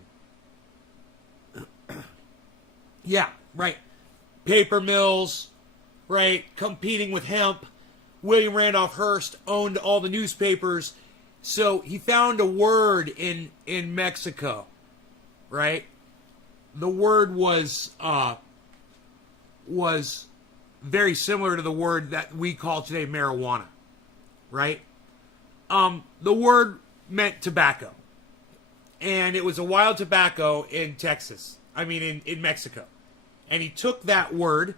Yeah, right. Paper mills, right? Competing with hemp. William Randolph Hearst owned all the newspapers. So he found a word in Mexico, right? The word was very similar to the word that we call today marijuana, right? The word meant tobacco, and it was a wild tobacco in Texas. I mean, in Mexico. And he took that word,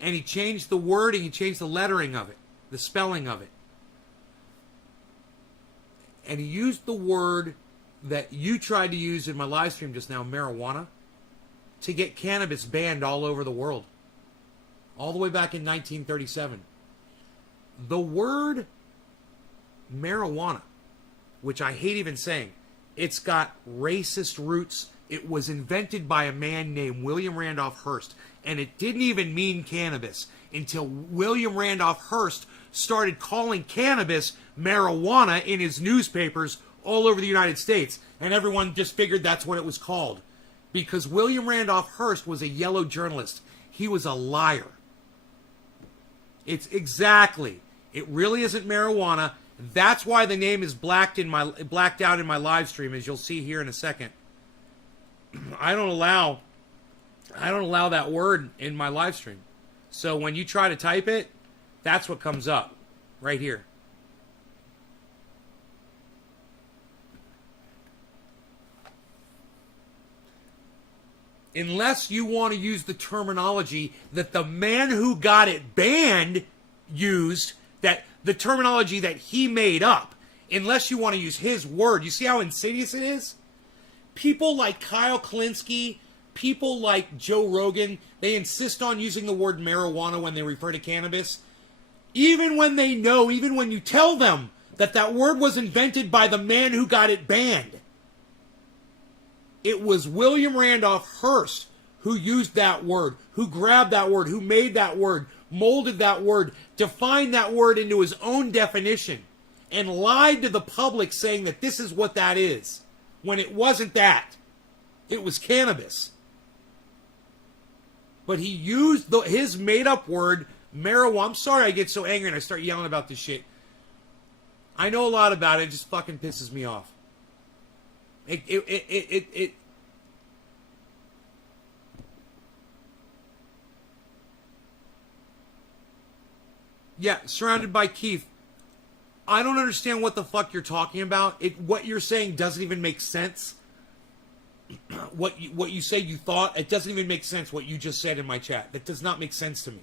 and he changed the word, and he changed the lettering of it, the spelling of it. And he used the word that you tried to use in my live stream just now, marijuana, to get cannabis banned all over the world. All the way back in 1937. The word marijuana, which I hate even saying, it's got racist roots. It was invented by a man named William Randolph Hearst, and it didn't even mean cannabis until William Randolph Hearst started calling cannabis marijuana in his newspapers all over the United States, and everyone just figured that's what it was called. Because William Randolph Hearst was a yellow journalist. He was a liar. It's exactly. It really isn't marijuana. That's why the name is blacked out in my live stream, as you'll see here in a second. I don't allow that word in my live stream. So when you try to type it, that's what comes up right here. Unless you want to use the terminology that the man who got it banned used, that the terminology that he made up, unless you want to use his word. You see how insidious it is? People like Kyle Klinsky, people like Joe Rogan, they insist on using the word marijuana when they refer to cannabis. Even when they know, even when you tell them that that word was invented by the man who got it banned. It was William Randolph Hearst who used that word, who grabbed that word, who made that word, molded that word, defined that word into his own definition, and lied to the public saying that this is what that is, when it wasn't that. It was cannabis. But he used his made-up word, marijuana. I'm sorry I get so angry and I start yelling about this shit. I know a lot about it. It just fucking pisses me off. Yeah, surrounded by Keith. I don't understand what the fuck you're talking about. What you're saying doesn't even make sense. What you say you thought, it doesn't even make sense what you just said in my chat. That does not make sense to me.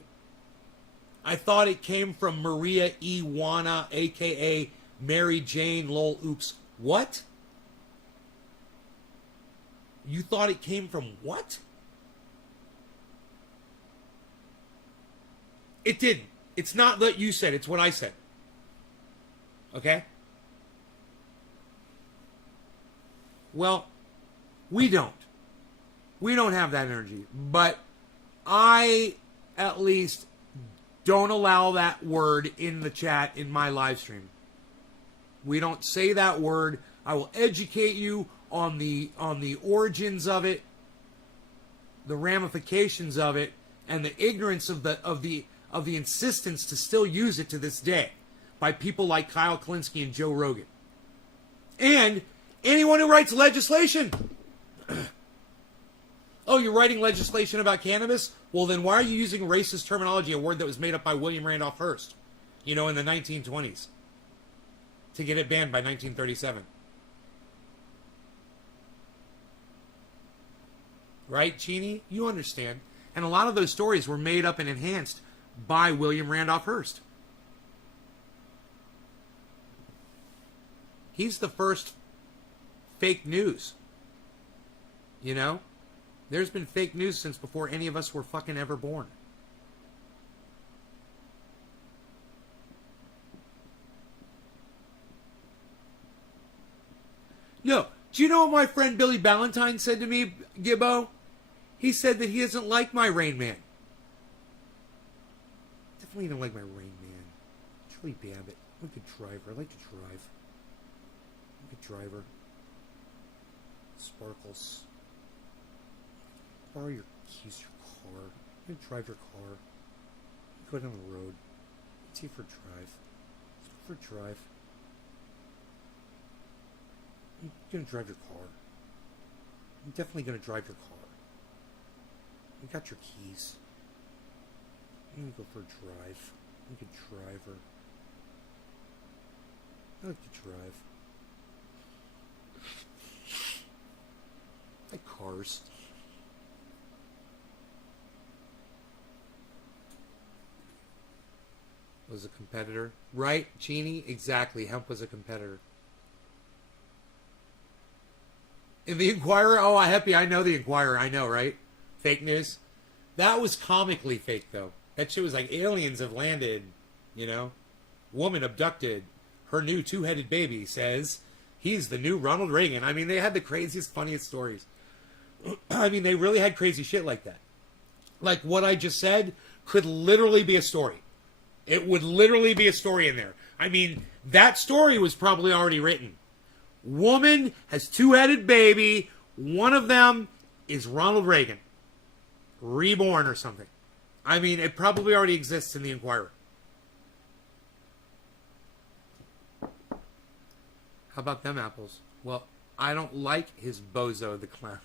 I thought it came from Maria Iwana, a.k.a. Mary Jane Lol Oops. What? You thought it came from what? It didn't. It's not what you said. It's what I said. Okay? Well, we don't. We don't have that energy. But I, at least, don't allow that word in the chat in my live stream. We don't say that word. I will educate you on the origins of it, the ramifications of it, and the ignorance of the insistence to still use it to this day by people like Kyle Klinsky and Joe Rogan. And anyone who writes legislation. Oh, you're writing legislation about cannabis? Well, then why are you using racist terminology, a word that was made up by William Randolph Hearst, in the 1920s, to get it banned by 1937? Right, Chini? You understand. And a lot of those stories were made up and enhanced by William Randolph Hearst. He's the first fake news. You know? There's been fake news since before any of us were fucking ever born. No. Do you know what my friend Billy Ballantyne said to me, Gibbo? He said that he doesn't like my Rain Man. Definitely don't like my Rain Man. Charlie Babbitt. I'm a good driver. I like to drive. I'm a good driver. Sparkles. Borrow your keys to your car. I'm gonna drive your car. Go down the road. Let's see for a drive. Let's go for a drive. I'm gonna drive your car. I'm definitely gonna drive your car. You got your keys. I'm gonna go for a drive. I'm a good driver. I like to drive. I like cars. Was a competitor. Right, Jeannie? Exactly. Hemp was a competitor. In the Inquirer? Oh, Happy, I know the Inquirer. I know, right? Fake news. That was comically fake, though. That shit was like aliens have landed, you know? Woman abducted. Her new two-headed baby says he's the new Ronald Reagan. I mean, they had the craziest, funniest stories. I mean, they really had crazy shit like that. Like what I just said could literally be a story. It would literally be a story in there. I mean, that story was probably already written. Woman has two-headed baby. One of them is Ronald Reagan. Reborn or something. I mean, it probably already exists in the Inquirer. How about them apples? Well, I don't like his bozo the clown.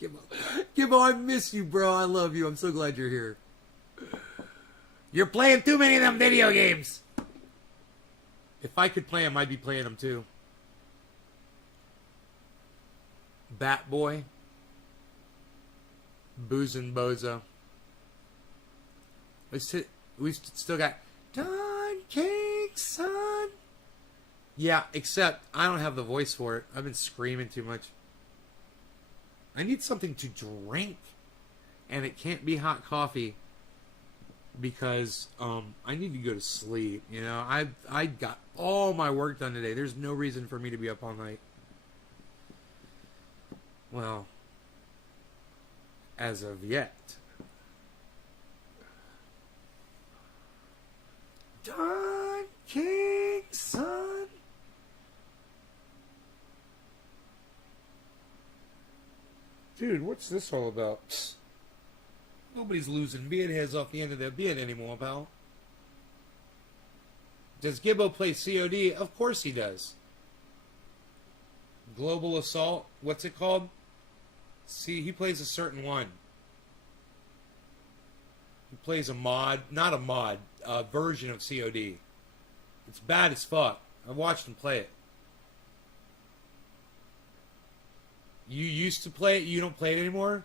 Gibbo, I miss you, bro. I love you. I'm so glad you're here. You're playing too many of them video games. If I could play them, I'd be playing them too. Bat Boy. Boozin' Bozo. We still got Don King, son. Yeah, except I don't have the voice for it. I've been screaming too much. I need something to drink. And it can't be hot coffee. Because I need to go to sleep. You know, I got all my work done today. There's no reason for me to be up all night. Well, as of yet. Don King, son. Dude, what's this all about? Psst. Nobody's losing beard hairs off the end of their beard anymore, pal. Does Gibbo play COD? Of course he does. Global Assault? What's it called? See, he plays a certain one. He plays a mod, not a mod, a version of COD. It's bad as fuck. I've watched him play it. You used to play it, you don't play it anymore?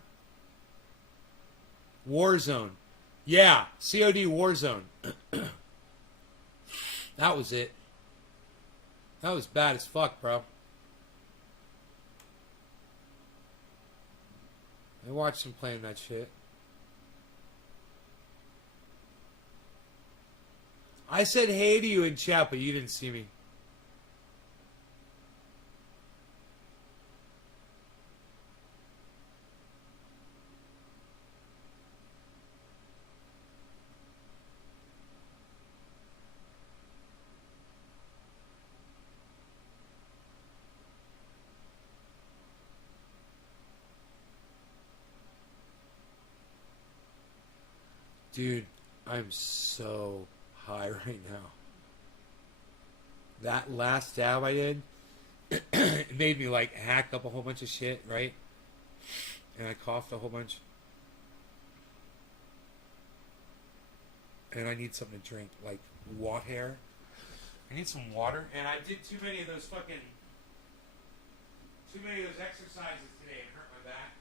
Warzone. Yeah, COD Warzone. That was it. That was bad as fuck, bro. I watched him playing that shit. I said hey to you in chat, but you didn't see me. Dude, I'm so high right now. That last dab I did, it made me like hack up a whole bunch of shit, right? And I coughed a whole bunch. And I need something to drink, like water. I need some water. And I did too many of those exercises today and hurt my back.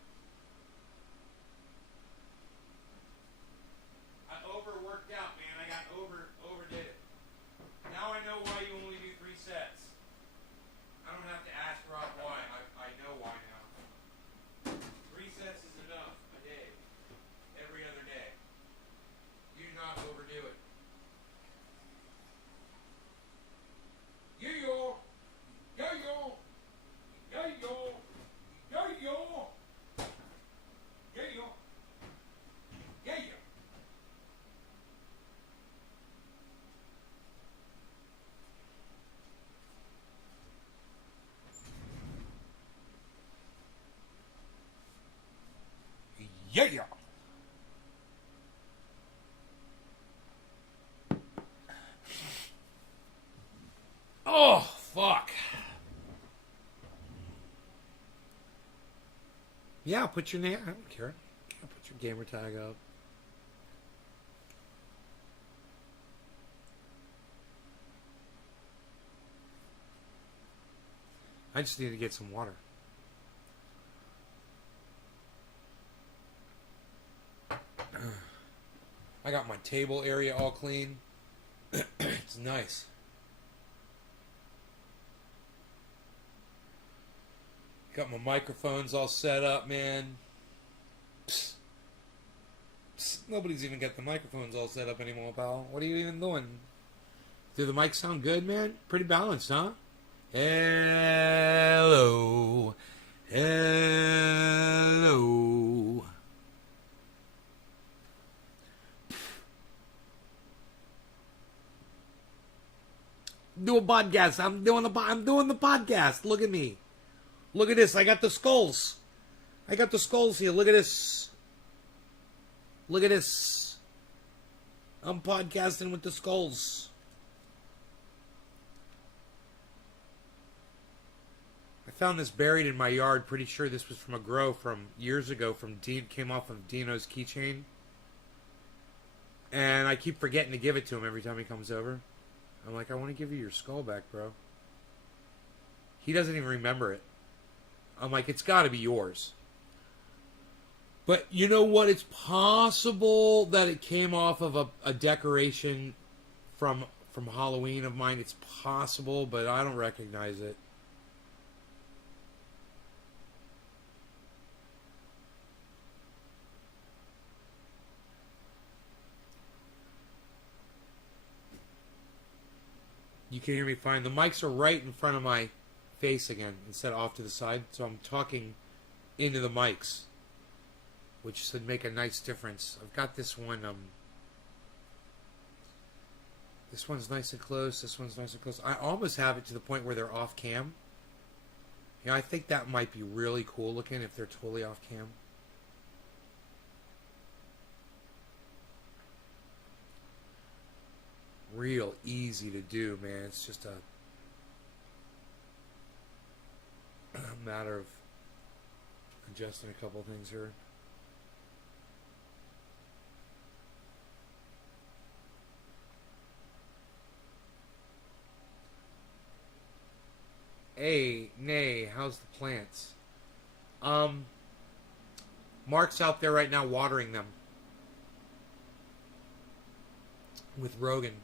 Yeah. Oh, fuck. Yeah, put your name. I don't care. Yeah, put your gamer tag up. I just need to get some water. I got my table area all clean. It's nice. Got my microphones all set up, man. Psst. Psst. Nobody's even got the microphones all set up anymore, pal. What are you even doing? Do the mics sound good, man? Pretty balanced, huh? Hello. Hello. Do a podcast. I'm doing the podcast. Look at me. Look at this. I got the skulls. I got the skulls here. Look at this. Look at this. I'm podcasting with the skulls. I found this buried in my yard. Pretty sure this was from a grow from years ago. From Dean, came off of Dino's keychain. And I keep forgetting to give it to him every time he comes over. I'm like, I want to give you your skull back, bro. He doesn't even remember it. I'm like, it's got to be yours. But you know what? It's possible that it came off of a decoration from Halloween of mine. It's possible, but I don't recognize it. You can hear me fine. The mics are right in front of my face again instead of off to the side. So I'm talking into the mics, which should make a nice difference. I've got this one. This one's nice and close. This one's nice and close. I almost have it to the point where they're off cam. You know, I think that might be really cool looking if they're totally off cam. Real easy to do, man. It's just a matter of adjusting a couple things here. Hey, nay, how's the plants? Mark's out there right now watering them with Rogan.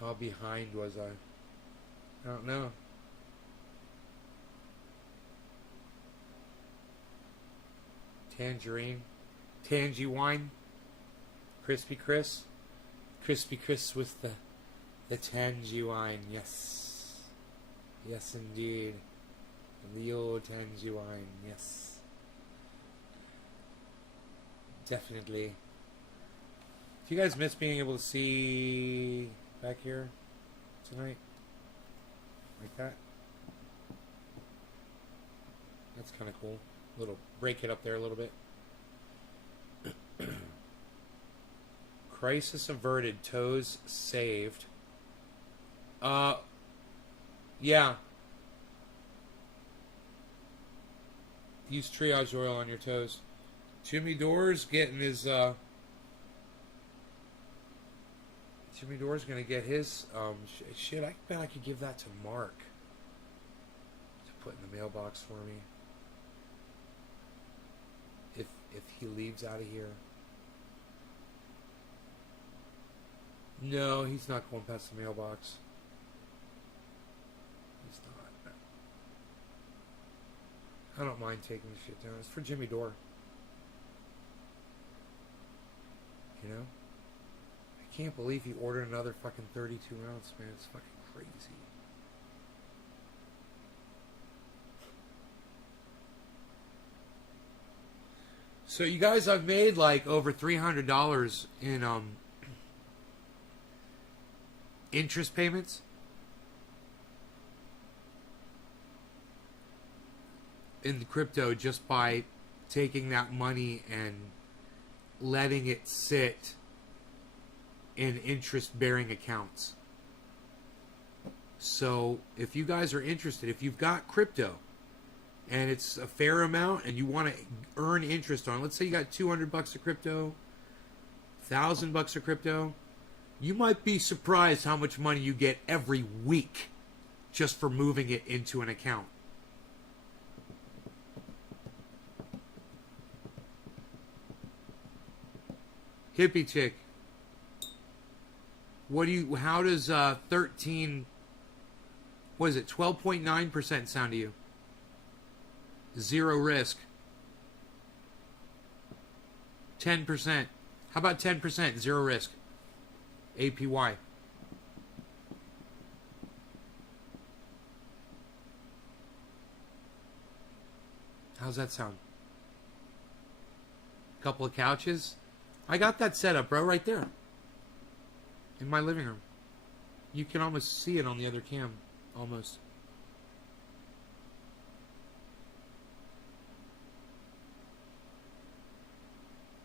How behind was I? I don't know. Tangerine. Tangy wine. Crispy Chris. Crispy Chris with the tangy wine. Yes. Yes, indeed. The old tangy wine. Yes. Definitely. Do you guys miss being able to see back here tonight? Like that? That's kind of cool. Little break it up there a little bit. Crisis averted. Toes saved. Yeah. Use triage oil on your toes. Jimmy Door's getting his, Jimmy Door's gonna get his, shit, I bet I could give that to Mark to put in the mailbox for me. If he leaves out of here. No, he's not going past the mailbox. He's not. I don't mind taking the shit down. It's for Jimmy Dore. You know? I can't believe he ordered another fucking 32 ounce, man. It's fucking crazy. So you guys, I've made like over $300 in interest payments. In the crypto, just by taking that money and letting it sit in interest-bearing accounts. So if you guys are interested, if you've got crypto and it's a fair amount and you want to earn interest on it, let's say you got $200 of crypto, $1,000 of crypto, you might be surprised how much money you get every week just for moving it into an account. Hippie chick, how does 13, what is it, 12.9% sound to you? Zero risk. 10%. How about 10%? Zero risk. APY. How's that sound? Couple of couches? I got that set up, bro, right there. In my living room. You can almost see it on the other cam. Almost.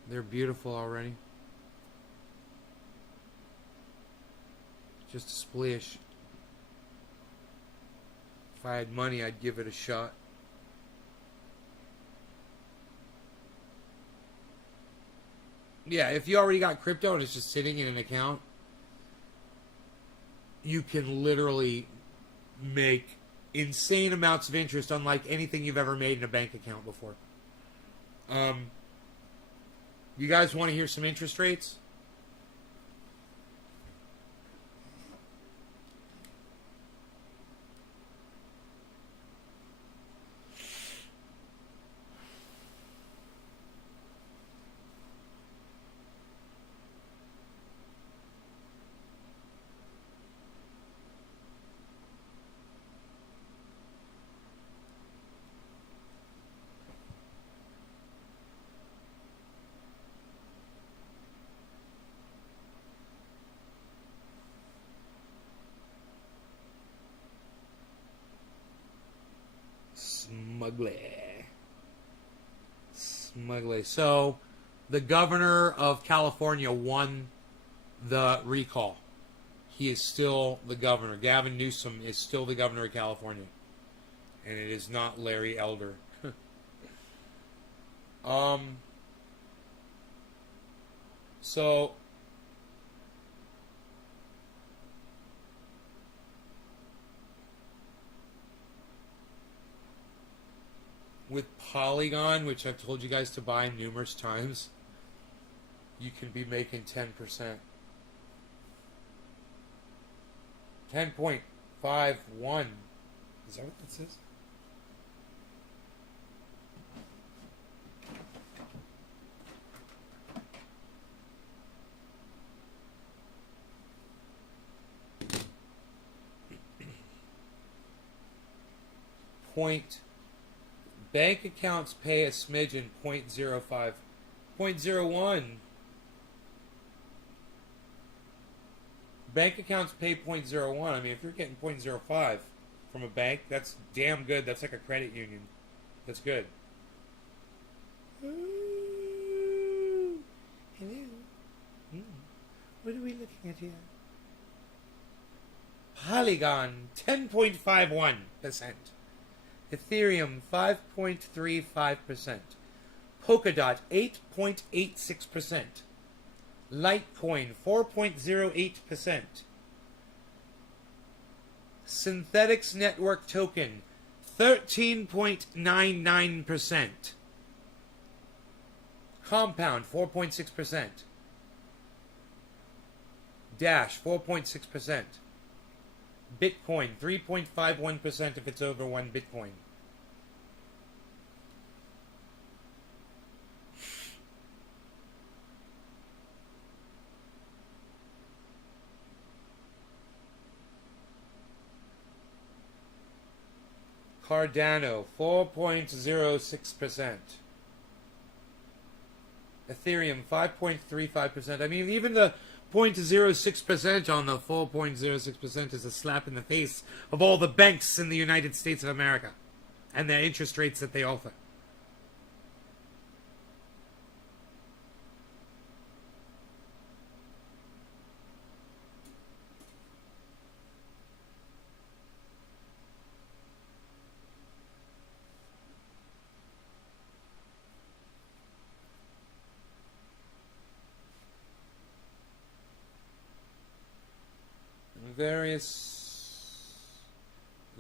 They're beautiful already. Just a splish. If I had money, I'd give it a shot. Yeah, if you already got crypto and it's just sitting in an account, you can literally make insane amounts of interest unlike anything you've ever made in a bank account before. You guys want to hear some interest rates? Smugly. So, the governor of California won the recall. He is still the governor. Gavin Newsom is still the governor of California. And it is not Larry Elder. So... with Polygon, which I've told you guys to buy numerous times, you can be making 10%. 10.51. Is that what that says? Bank accounts pay a smidgen, 0.05. 0.01. Bank accounts pay 0.01. I mean, if you're getting 0.05 from a bank, that's damn good. That's like a credit union. That's good. Ooh. Hello. What are we looking at here? Polygon, 10.51%. Ethereum, 5.35%. Polkadot, 8.86%. Litecoin, 4.08%. Synthetics Network Token, 13.99%. Compound, 4.6%. Dash, 4.6%. Bitcoin, 3.51% if it's over 1 Bitcoin. Cardano, 4.06%. Ethereum 5.35%. I mean, even the 0.06% on the full 0.06% is a slap in the face of all the banks in the United States of America and the interest rates that they offer.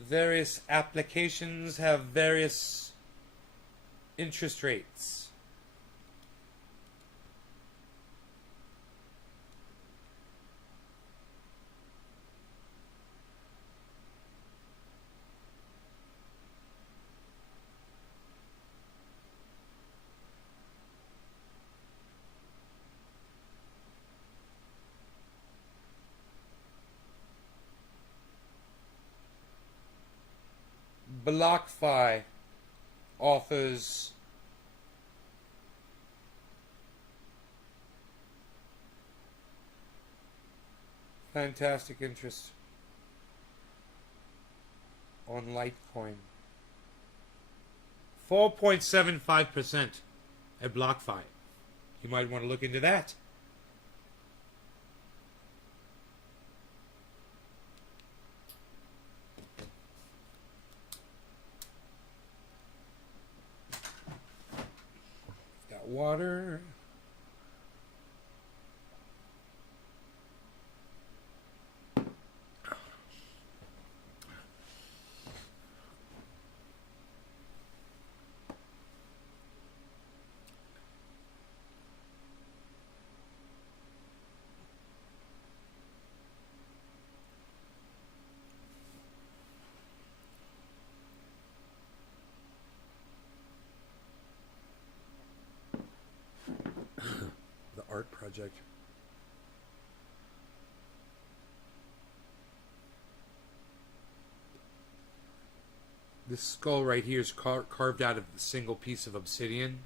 Various applications have various interest rates. BlockFi offers fantastic interest on Litecoin. 4.75% at BlockFi. You might want to look into that. Water. Art project. This skull right here is carved out of a single piece of obsidian.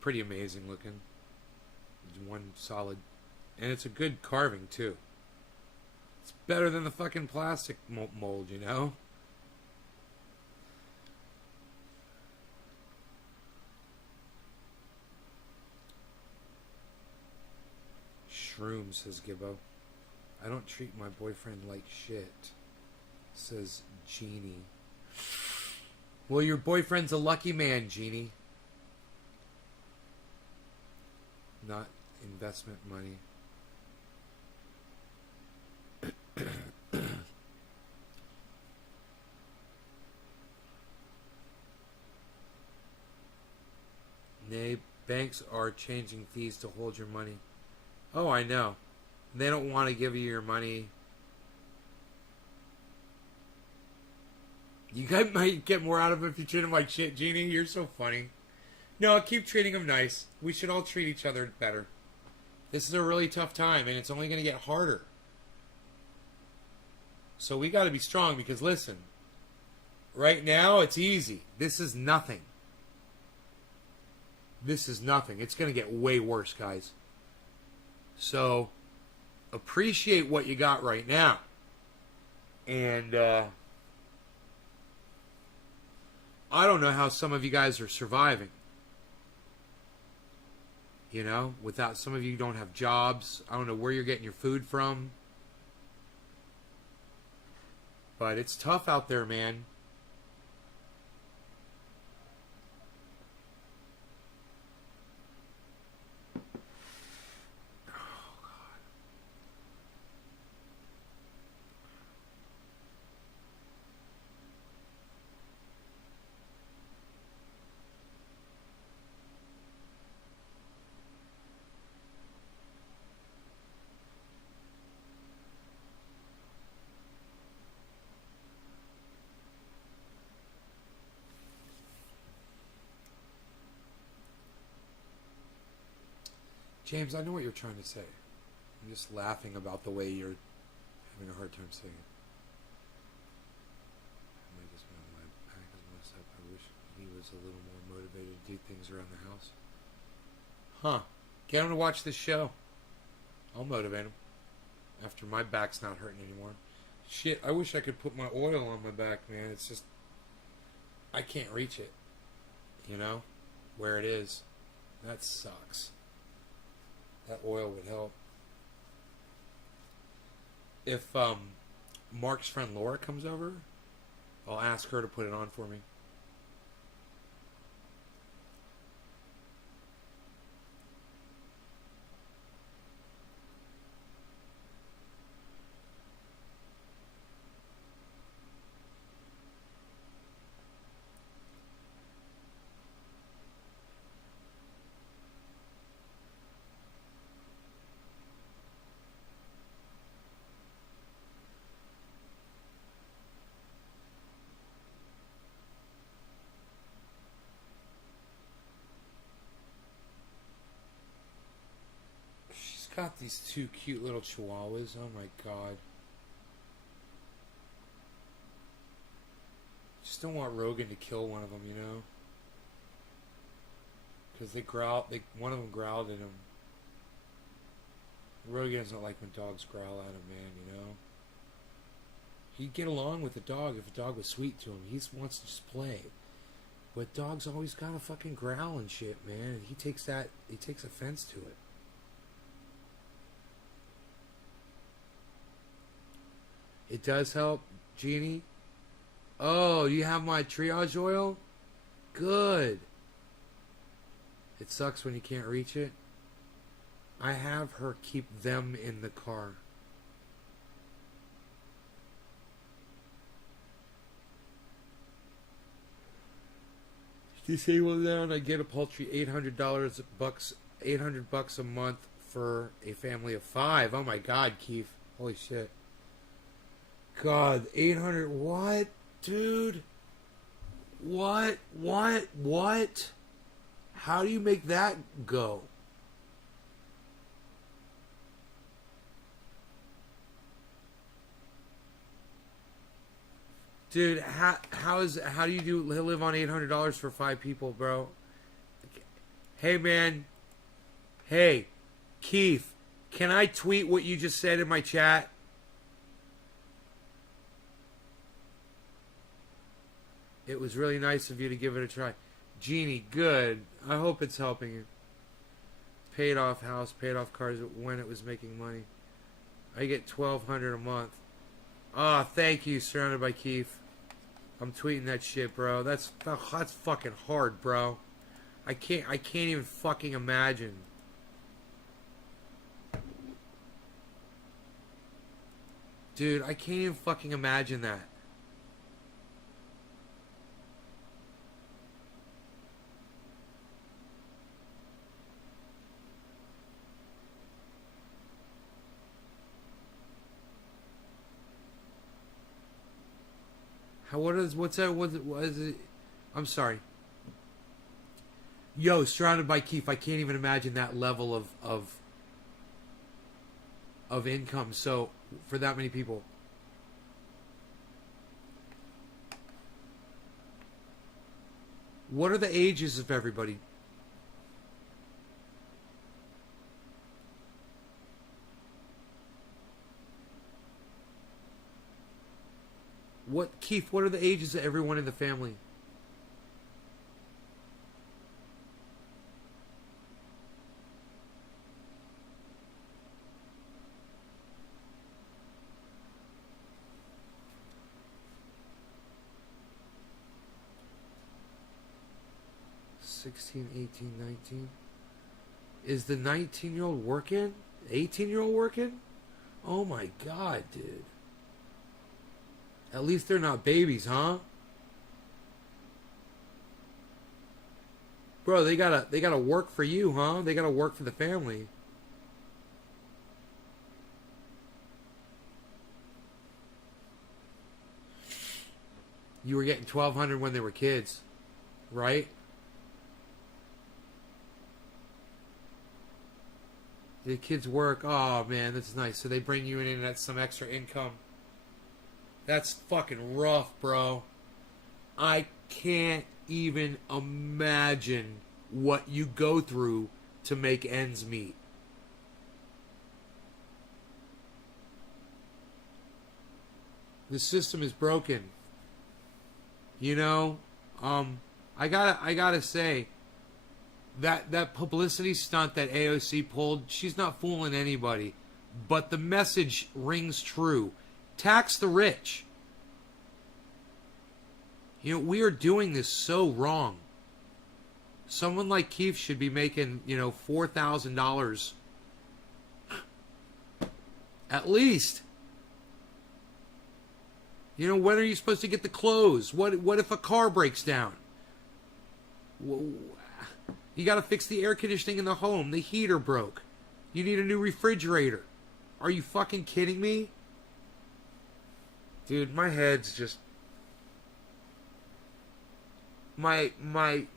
Pretty amazing looking. It's one solid, and it's a good carving too. It's better than the fucking plastic mold, you know. Shroom, says Gibbo. I don't treat my boyfriend like shit, says Jeannie. Well, your boyfriend's a lucky man, Jeannie. Not investment money. Nay, banks are changing fees to hold your money. Oh, I know. They don't want to give you your money. You guys might get more out of it if you treat them like shit, Jeannie. You're so funny. No, keep treating them nice. We should all treat each other better. This is a really tough time, and it's only going to get harder. So we got to be strong because, listen, right now it's easy. This is nothing. This is nothing. It's going to get way worse, guys. So, appreciate what you got right now. And, I don't know how some of you guys are surviving. You know, without some of you don't have jobs. I don't know where you're getting your food from. But it's tough out there, man. James, I know what you're trying to say. I'm just laughing about the way you're having a hard time saying it. I just my back is messed up. I wish he was a little more motivated to do things around the house. Huh. Get him to watch this show. I'll motivate him. After my back's not hurting anymore. Shit, I wish I could put my oil on my back, man. It's just... I can't reach it. You know? Where it is. That sucks. That oil would help. If Mark's friend Laura comes over, I'll ask her to put it on for me. Got these two cute little chihuahuas. Oh my god. Just don't want Rogan to kill one of them, you know? Because they growl. One of them growled at him. Rogan doesn't like when dogs growl at him, man, you know? He'd get along with the dog if a dog was sweet to him. He wants to just play. But dogs always gotta fucking growl and shit, man. He takes offense to it. It does help, Jeannie. Oh, do you have my triage oil? Good. It sucks when you can't reach it. I have her keep them in the car. Disable down. I get a paltry $800 $800 a month for a family of 5. Oh my God, Keith. Holy shit. God, 800, what? Dude? What? How do you make that go? Dude, how do you live on $800 for 5 people, bro? Hey, man. Hey, Keith, can I tweet what you just said in my chat? It was really nice of you to give it a try. Jeannie, good. I hope it's helping you. Paid off house, paid off cars when it was making money. I get $1,200 a month. Ah, thank you, Surrounded by Keith. I'm tweeting that shit, bro. That's fucking hard, bro. I can't even fucking imagine. Dude, I can't even fucking imagine that. What is it? I'm sorry. Yo, Surrounded by Keith. I can't even imagine that level of income. So for that many people. What are the ages of everybody? Keith, what are the ages of everyone in the family? $16, $18, $19. Is the 19-year-old working? 18-year-old working? Oh my God, dude. At least they're not babies, huh? Bro, they gotta work for you, huh? They gotta work for the family. You were getting $1,200 when they were kids, right? The kids work. Oh man, that's nice. So they bring you in at some extra income. That's fucking rough, bro. I can't even imagine what you go through to make ends meet. The system is broken. You know, I gotta say that publicity stunt that AOC pulled, she's not fooling anybody. But the message rings true. Tax the rich. You know, we are doing this so wrong. Someone like Keith should be making, $4,000 at least. When are you supposed to get the clothes? What if a car breaks down? You got to fix the air conditioning in the home. The heater broke. You need a new refrigerator. Are you fucking kidding me? Dude, my head's just... My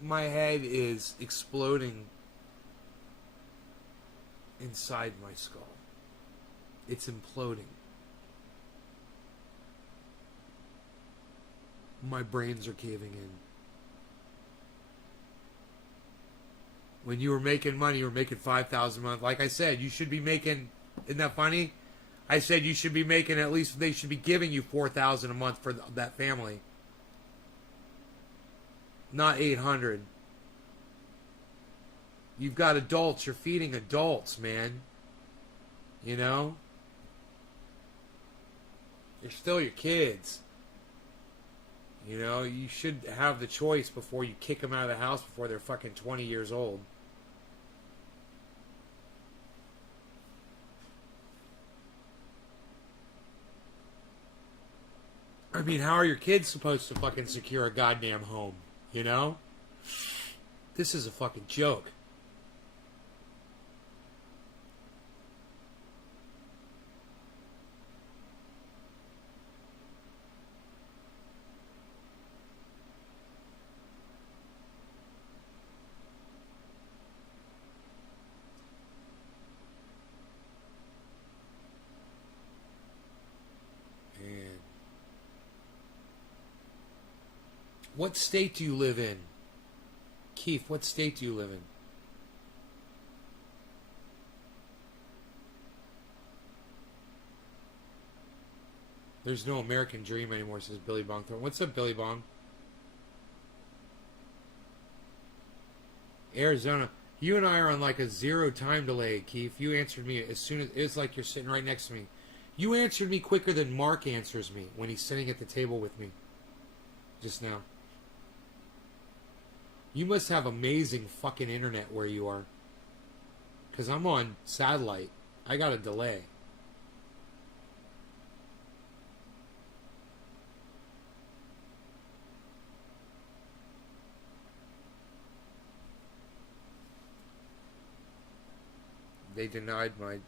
head is exploding inside my skull. It's imploding. My brains are caving in. When you were making money, you were making $5,000 a month. Like I said, you should be making... Isn't that funny? I said you should be making, at least they should be giving you $4,000 a month for that family. Not $800. You've got adults. You're feeding adults, man. They're still your kids. You should have the choice before you kick them out of the house before they're fucking 20 years old. I mean, how are your kids supposed to fucking secure a goddamn home? This is a fucking joke. What state do you live in? Keith, what state do you live in? There's no American dream anymore, says Billy Bong. What's up, Billy Bong? Arizona. You and I are on like a 0 time delay, Keith. You answered me as soon as... It's like you're sitting right next to me. You answered me quicker than Mark answers me when he's sitting at the table with me. Just now. You must have amazing fucking internet where you are. Because I'm on satellite. I got a delay. They denied my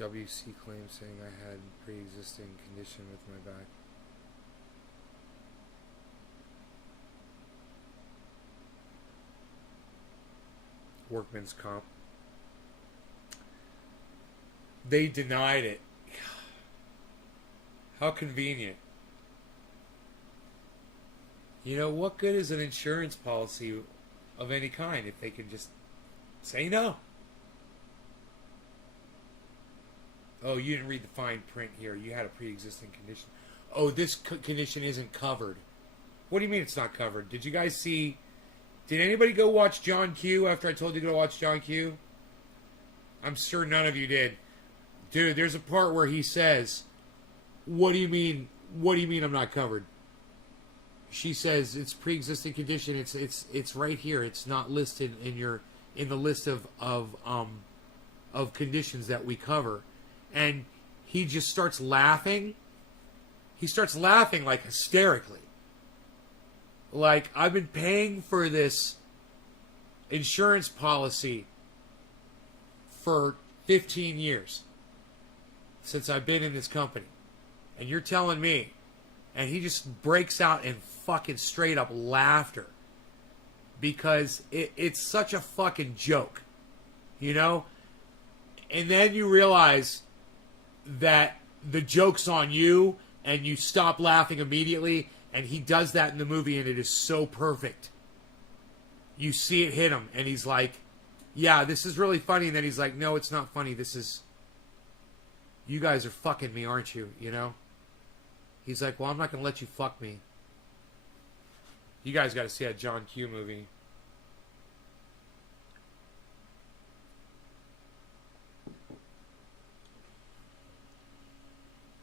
WC claim, saying I had pre-existing condition with my back. Workman's comp. They denied it. How convenient. What good is an insurance policy of any kind if they can just say no? Oh, you didn't read the fine print here. You had a pre-existing condition. Oh, this condition isn't covered. What do you mean it's not covered? Did you guys see... Did anybody go watch John Q after I told you to go watch John Q? I'm sure none of you did. Dude, there's a part where he says, what do you mean? What do you mean I'm not covered? She says it's pre-existing condition. It's right here. It's not listed in the list of conditions that we cover. And he just starts laughing. He starts laughing like hysterically. Like, I've been paying for this insurance policy for 15 years since I've been in this company. And you're telling me. And he just breaks out in fucking straight up laughter. Because it's such a fucking joke. And then you realize that the joke's on you and you stop laughing immediately. And he does that in the movie, and it is so perfect. you see it hit him, and he's like, yeah, this is really funny. And then he's like, no, it's not funny. This is, you guys are fucking me, aren't you? You know? He's like, well, I'm not going to let you fuck me. You guys got to see that John Q movie.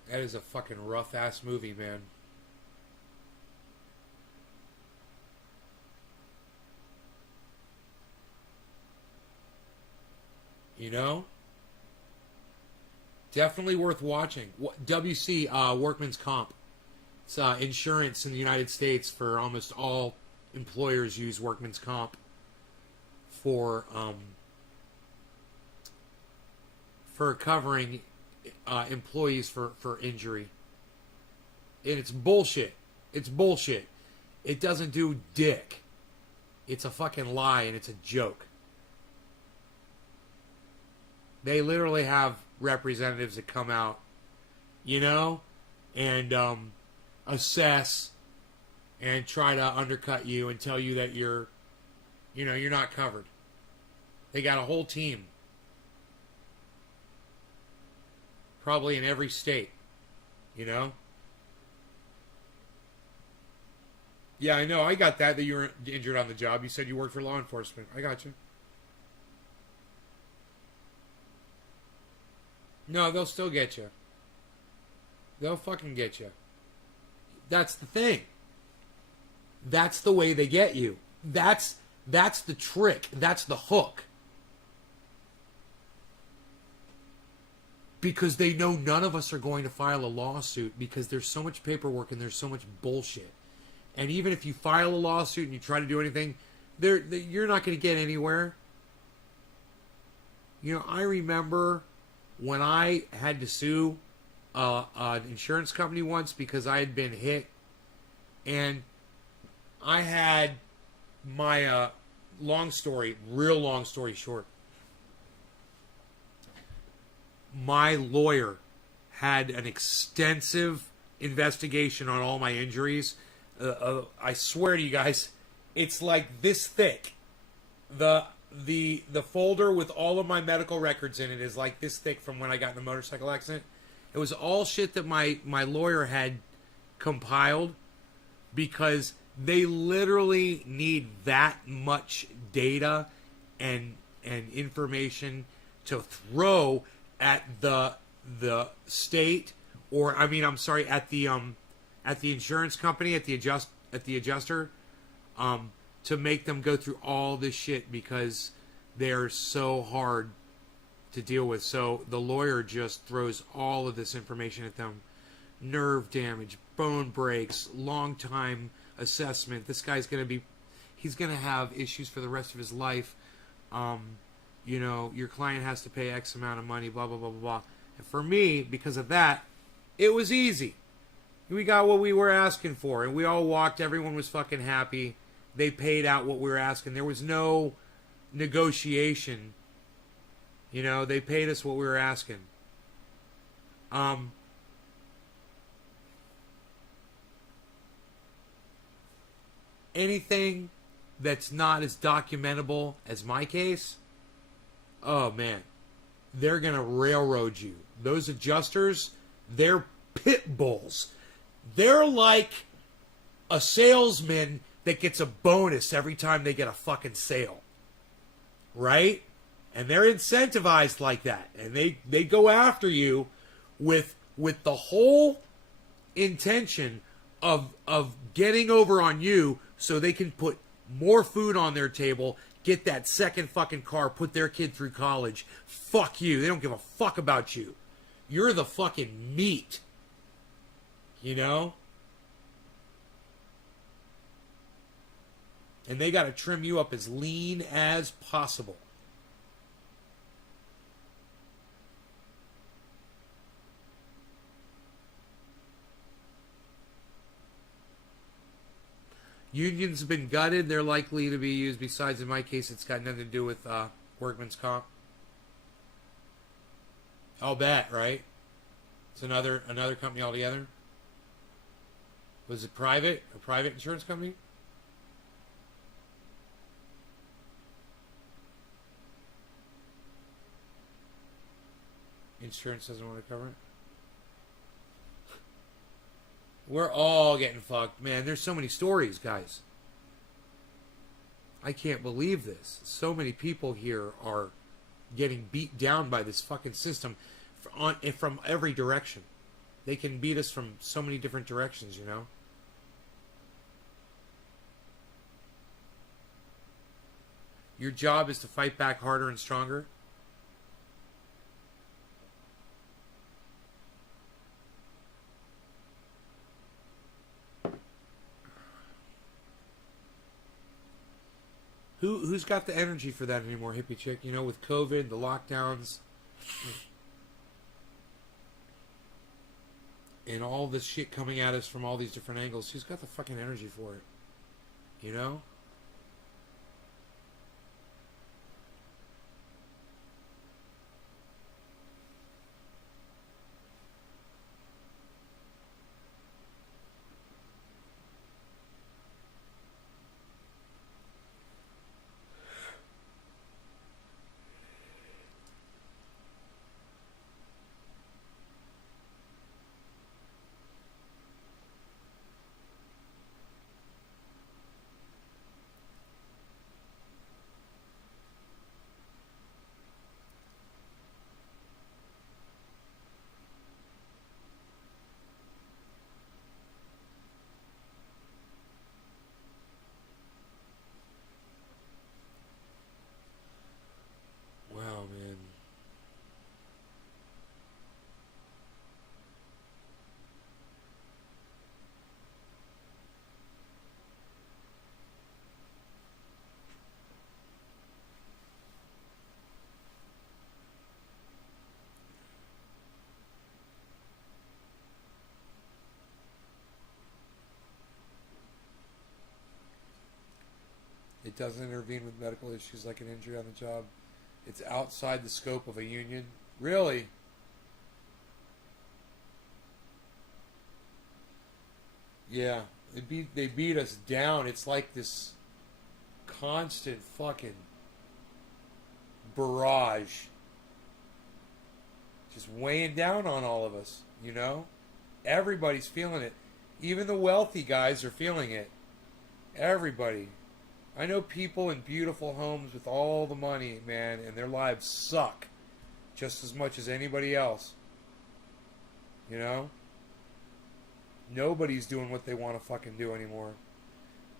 That is a fucking rough-ass movie, man. You know? Definitely worth watching. WC, Workman's Comp. It's insurance in the United States for almost all employers use Workman's Comp for covering employees for injury. And it's bullshit. It's bullshit. It doesn't do dick. It's a fucking lie and it's a joke. They literally have representatives that come out, you know, and assess and try to undercut you and tell you that you're not covered. They got a whole team. Probably in every state, you know? Yeah, I know. I got that you were injured on the job. You said you worked for law enforcement. I got you. No, they'll still get you. They'll fucking get you. That's the thing. That's the way they get you. That's the trick. That's the hook. Because they know none of us are going to file a lawsuit because there's so much paperwork and there's so much bullshit. And even if you file a lawsuit and you try to do anything, you're not going to get anywhere. You know, I remember when I had to sue an insurance company once because I had been hit, and I had my real long story short, my lawyer had an extensive investigation on all my injuries. I swear to you guys, it's like this thick. The folder with all of my medical records in it is like this thick from when I got in a motorcycle accident. It was all shit that my lawyer had compiled because they literally need that much data and information to throw at the state, or at the insurance company, at the adjuster, to make them go through all this shit because they're so hard to deal with. So the lawyer just throws all of this information at them: nerve damage, bone breaks, long time assessment. This guy's he's gonna have issues for the rest of his life. You know, your client has to pay X amount of money, blah, blah, blah, blah, blah. And for me, because of that, it was easy. We got what we were asking for, and we all walked. Everyone was fucking happy. They paid out what we were asking. There was no negotiation. You know, they paid us what we were asking. Anything that's not as documentable as my case, oh man, they're gonna railroad you. Those adjusters, they're pit bulls. They're like a salesman that gets a bonus every time they get a fucking sale, right? And they're incentivized like that, and they go after you with the whole intention of getting over on you so they can put more food on their table, get that second fucking car, put their kid through college. Fuck you. They don't give a fuck about you. You're the fucking meat. You know? And they got to trim you up as lean as possible. Unions have been gutted. They're likely to be used. Besides, in my case, it's got nothing to do with Workman's Comp. I'll bet, right? It's another company altogether. Was it private? A private insurance company? Insurance doesn't want to cover it. We're all getting fucked, man. There's so many stories, guys. I can't believe this. So many people here are getting beat down by this fucking system from every direction. They can beat us from so many different directions, you know? Your job is to fight back harder and stronger. Who's got the energy for that anymore, hippie chick? You know, with COVID, the lockdowns, and all this shit coming at us from all these different angles. Who's got the fucking energy for it? You know? Wow, man. It doesn't intervene with medical issues like an injury on the job. It's outside the scope of a union. Really? Yeah. They beat us down. It's like this constant fucking barrage. Just weighing down on all of us, you know? Everybody's feeling it. Even the wealthy guys are feeling it. Everybody. I know people in beautiful homes with all the money, man, and their lives suck just as much as anybody else. You know? Nobody's doing what they want to fucking do anymore.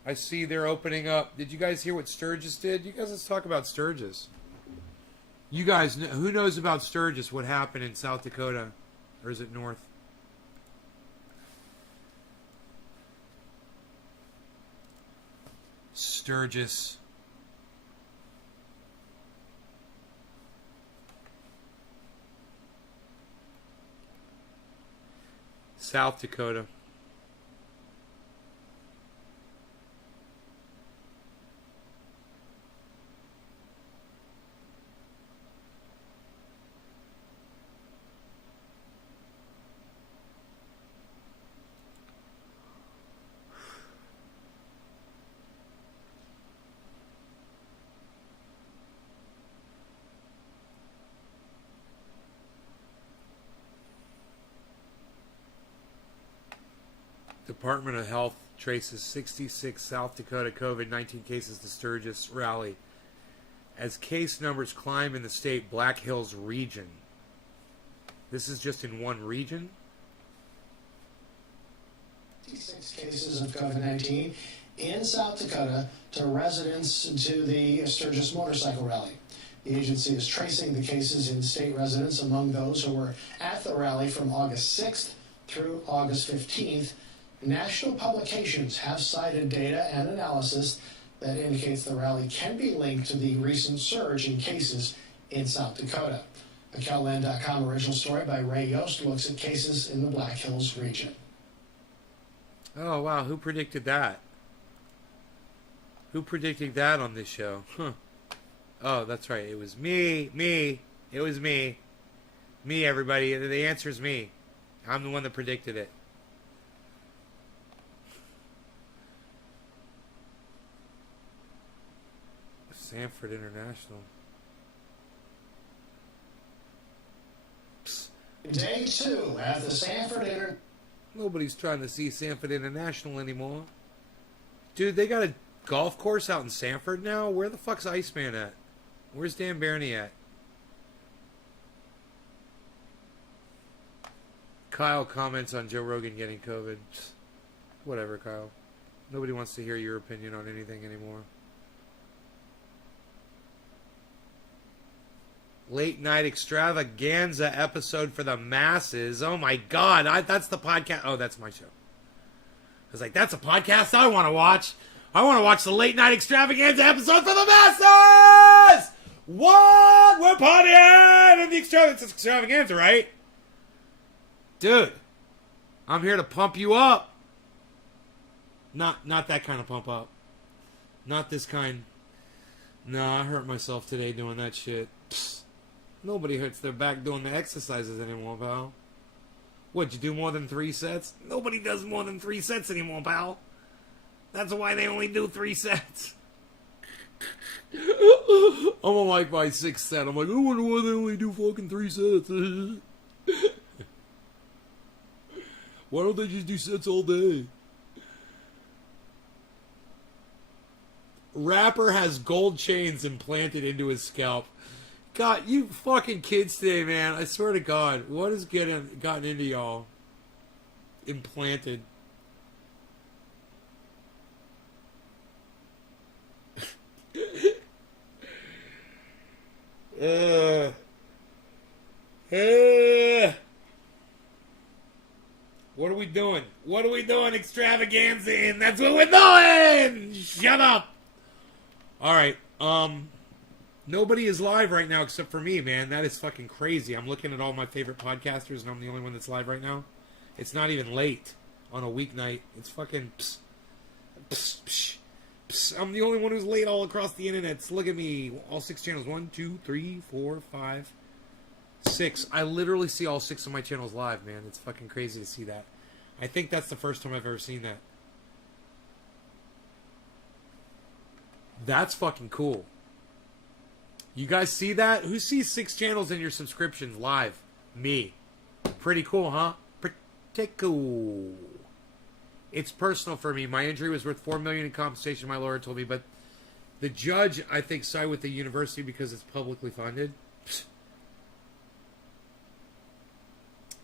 I see they're opening up. Did you guys hear what Sturgis did? You guys, let's talk about Sturgis. You guys, who knows about Sturgis, what happened in South Dakota? Or is it North? Sturgis. South Dakota. Department of Health traces 66 South Dakota COVID-19 cases to Sturgis rally as case numbers climb in the state Black Hills region. This is just in one region? 56 cases of COVID-19 in South Dakota to residents to the Sturgis motorcycle rally. The agency is tracing the cases in state residents among those who were at the rally from August 6th through August 15th. National publications have cited data and analysis that indicates the rally can be linked to the recent surge in cases in South Dakota. A KELLLAND.com original story by Ray Yost looks at cases in the Black Hills region. Oh, wow. Who predicted that? Who predicted that on this show? Huh. Oh, that's right. It was me. It was me. Me, everybody. The answer is me. I'm the one that predicted it. Sanford International. Psst. 22 at the Sanford Inter. Nobody's trying to see Sanford International anymore. Dude, they got a golf course out in Sanford now? Where the fuck's Iceman at? Where's Dan Barney at? Kyle comments on Joe Rogan getting COVID. Whatever, Kyle. Nobody wants to hear your opinion on anything anymore. Late Night Extravaganza episode for the masses. Oh my god, that's the podcast. Oh, that's my show. I was like, that's a podcast I want to watch. I want to watch the Late Night Extravaganza episode for the masses! What? We're partying in the extravaganza, right? Dude, I'm here to pump you up. Not that kind of pump up. Not this kind. No, I hurt myself today doing that shit. Psst. Nobody hurts their back doing the exercises anymore, pal. What, you do more than 3 sets? Nobody does more than 3 sets anymore, pal. That's why they only do 3 sets. I'm on like my 6th set. I'm like, I wonder why they only do fucking 3 sets. Why don't they just do sets all day? Rapper has gold chains implanted into his scalp. God, you fucking kids today, man. I swear to God. What has gotten into y'all? Implanted. What are we doing? What are we doing? Extravaganza, and that's what we're doing! Shut up! Alright, nobody is live right now except for me, man. That is fucking crazy. I'm looking at all my favorite podcasters, and I'm the only one that's live right now. It's not even late on a weeknight. It's fucking... Psst, psst, psst, psst. I'm the only one who's late all across the internet. Look at me. All 6 channels. 1, 2, 3, 4, 5, 6. I literally see all 6 of my channels live, man. It's fucking crazy to see that. I think that's the first time I've ever seen that. That's fucking cool. You guys see that? Who sees 6 channels in your subscriptions live? Me. Pretty cool, huh? Pretty cool. It's personal for me. My injury was worth $4 million in compensation, my lawyer told me, but the judge, I think, sided with the university because it's publicly funded.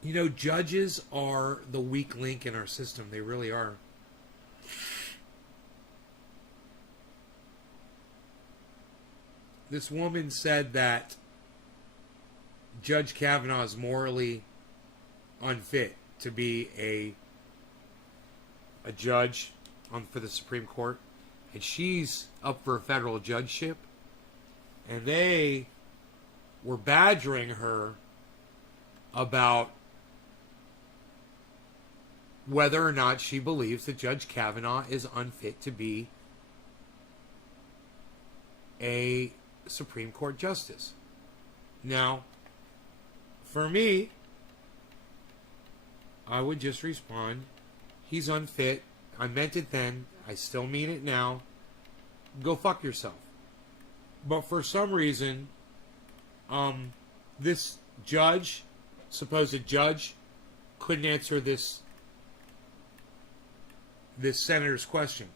You know, judges are the weak link in our system. They really are. This woman said that Judge Kavanaugh is morally unfit to be a judge for the Supreme Court, and she's up for a federal judgeship, and they were badgering her about whether or not she believes that Judge Kavanaugh is unfit to be a Supreme Court justice. Now, for me, I would just respond, he's unfit. I meant it then. I still mean it now. Go fuck yourself. But for some reason, this judge, supposed judge, couldn't answer this senator's question,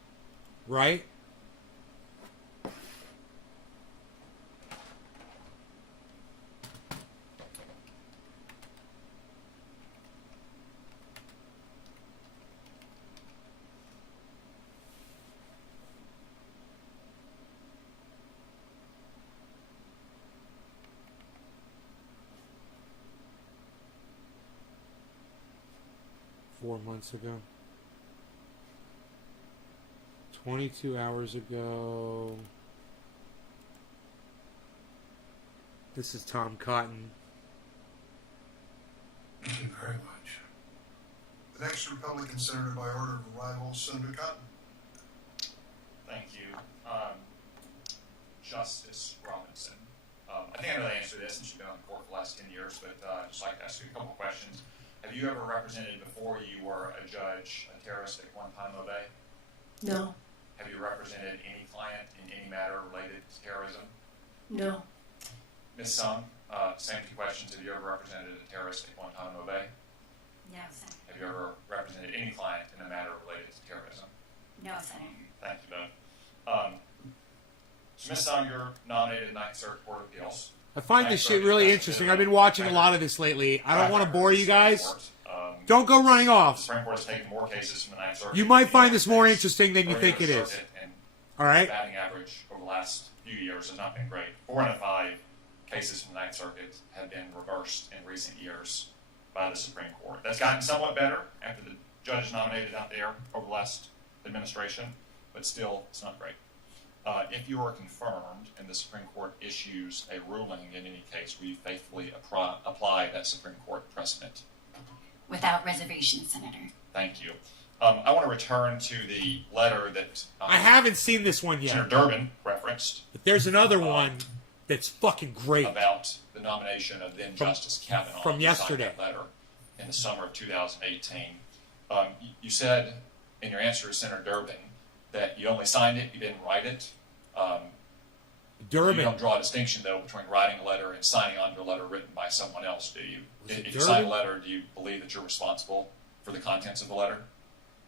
right? Four months ago. 22 hours ago. This is Tom Cotton. Thank you very much. The next Republican senator by order of arrival, Senator Cotton. Thank you. Justice Robinson. I think I know the answer to this since you've been on the court for the last 10 years, but I'd just like to ask you a couple of questions. Have you ever represented, before you were a judge, a terrorist at Guantanamo Bay? No. Have you represented any client in any matter related to terrorism? No. Ms. Sung, Same two questions. Have you ever represented a terrorist at Guantanamo Bay? No, Senator. Have you ever represented any client in a matter related to terrorism? No, Senator. Thank you, both. So, Ms. Sung, you're nominated Ninth Circuit Court of Appeals. I find this shit really interesting. I've been watching a lot of this lately. I don't want to bore you guys. Don't go running The off. Supreme Court has taken more cases from the Ninth Circuit. You might find this more interesting than you think it is. All right? Batting average over the last few years has not been great. 4 out of 5 cases from the Ninth Circuit have been reversed in recent years by the Supreme Court. That's gotten somewhat better after the judges nominated out there over the last administration, but still, it's not great. If you are confirmed and the Supreme Court issues a ruling in any case, will you faithfully apply that Supreme Court precedent? Without reservation, Senator. Thank you. I want to return to the letter that I haven't seen this one yet. Senator Durbin referenced But there's another one that's fucking great. about the nomination of then Justice Kavanaugh. from who signed yesterday. that letter in the summer of 2018. You said in your answer to Senator Durbin that you only signed it, you didn't write it. You Durbin. don't draw a distinction, though, between writing a letter and signing on to a letter written by someone else, do you? Was it If you sign a Durbin? letter, do you believe that you're responsible for the contents of the letter?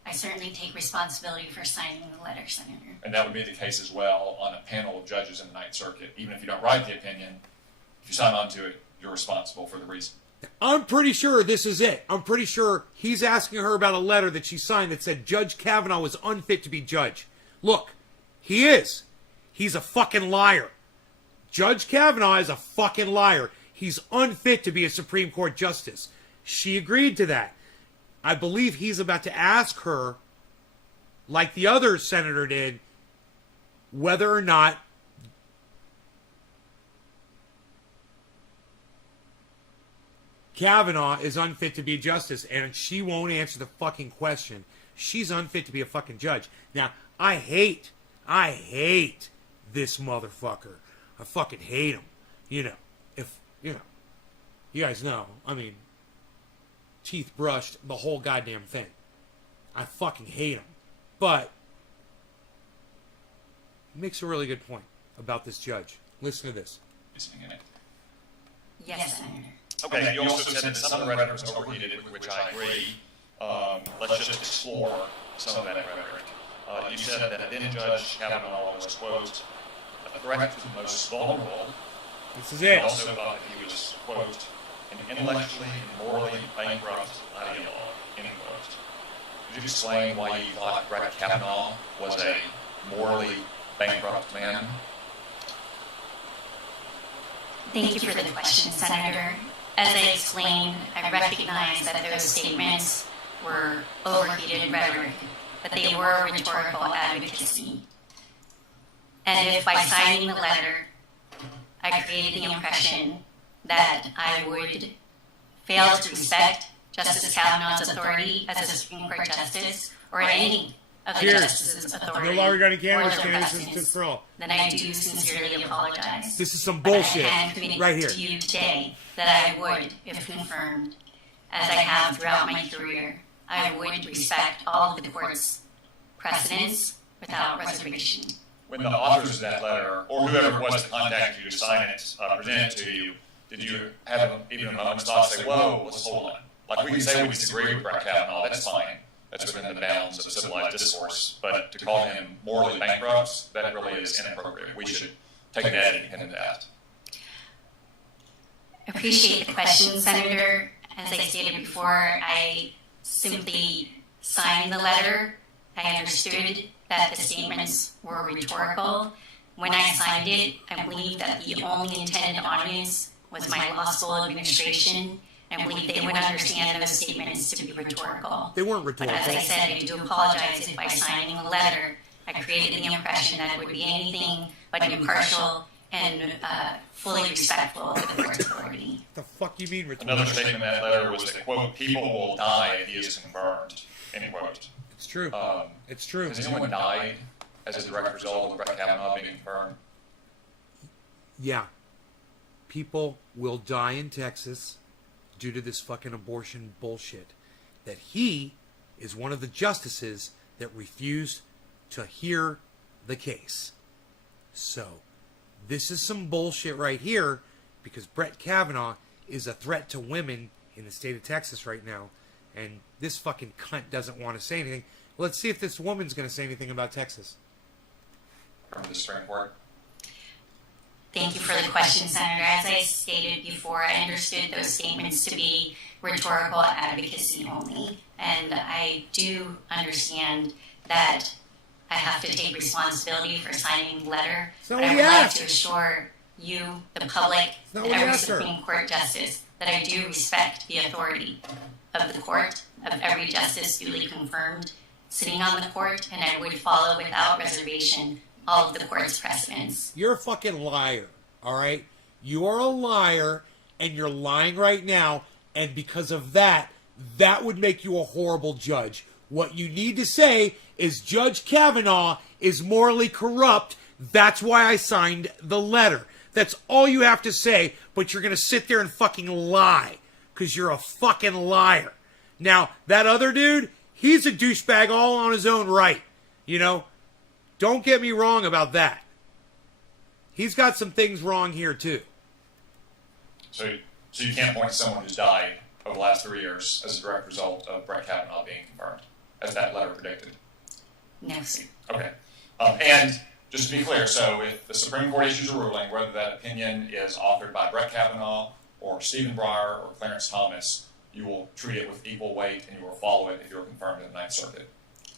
I certainly take responsibility for signing the letter, Senator. And that would be the case as well on a panel of judges in the Ninth Circuit. Even if you don't write the opinion, if you sign on to it, you're responsible for the reason. I'm pretty sure this is it. I'm pretty sure he's asking her about a letter that she signed that said Judge Kavanaugh was unfit to be judge. Look, he is. He's a fucking liar. Judge Kavanaugh is a fucking liar. He's unfit to be a Supreme Court justice. She agreed to that. I believe he's about to ask her, like the other senator did, whether or not Kavanaugh is unfit to be a justice, and she won't answer the fucking question. She's unfit to be a fucking judge. Now, I hate this motherfucker. I fucking hate him. You guys know, I mean, teeth brushed, the whole goddamn thing. I fucking hate him. But he makes a really good point about this judge. Listen to this. Listening in it. Yes, Senator. Okay, you also said that some of the rhetoric was overheated, with which I agree. Let's just explore some of that rhetoric. You said that then Judge Kavanaugh was, quote, a threat to the most vulnerable. This is He it. also thought that he was, quote, an intellectually and morally bankrupt ideologue, end quote. Could you explain why you thought Brett Kavanaugh was a morally bankrupt man? Thank you for the question, Senator. As I explained, I recognize that those statements were overheated rhetoric, but they were rhetorical advocacy. And if by signing the letter, I created the impression that I would fail to respect Justice Kavanaugh's authority as a Supreme Court justice, or any of the Cheers. justices' authority, No law regarding or cannabis, their cannabis is precedents, for all. then I do sincerely apologize. This is some But I bullshit can commit right here. to you today that I would, if confirmed, as I have throughout my career, I would respect all of the court's precedents without reservation. When the authors of that letter, or whoever it was that contacted you to sign it, present it to you, did you have even a moment's thought to say, whoa, let's hold on. Like, we can say we disagree with Brett Kavanaugh, that's fine. That's within the bounds of civilized discourse. But to call him morally bankrupt, that really is inappropriate. We should take that independent of that. Appreciate the question, Senator. As I stated before, I simply signed the letter. I understood that the statements were rhetorical. When I signed it, I believed that the only intended audience was my law school administration. I believe they would understand those statements to be rhetorical. They weren't But as I rhetorical. said, I do apologize if by signing the letter, I created the impression that it would be anything but impartial and fully respectful of the court's authority. What the fuck you mean Another rhetorical? statement in that letter was that, quote, people will die if he is confirmed, end quote. It's true. It's true. Has anyone died as a direct result of Brett Kavanaugh being confirmed? Yeah. People will die in Texas due to this fucking abortion bullshit. That he is one of the justices that refused to hear the case. So, this is some bullshit right here because Brett Kavanaugh is a threat to women in the state of Texas right now, and this fucking cunt doesn't want to say anything. Let's see if this woman's going to say anything about Texas. From the Supreme Court. Thank you for the question, Senator. As I stated before, I understood those statements to be rhetorical advocacy only, and I do understand that I have to take responsibility for signing the letter. not But what I we would like asked. to assure you, the public, not and what we every asked her. Supreme Court justice that I do respect the authority of the court, of every justice duly confirmed sitting on the court, and I would follow without reservation all of the court's precedents. You're a fucking liar, all right? You are a liar, and you're lying right now, and because of that, that would make you a horrible judge. What you need to say is Judge Kavanaugh is morally corrupt. That's why I signed the letter. That's all you have to say, but you're going to sit there and fucking lie, because you're a fucking liar. Now, that other dude, he's a douchebag all on his own right, you know? Don't get me wrong about that. He's got some things wrong here, too. So you can't point to someone who's died over the last 3 years as a direct result of Brett Kavanaugh being confirmed, as that letter predicted. No, sir. Okay. And just to be clear, so if the Supreme Court issues a ruling, whether that opinion is authored by Brett Kavanaugh or Stephen Breyer or Clarence Thomas, you will treat it with equal weight and you will follow it if you're confirmed in the Ninth Circuit.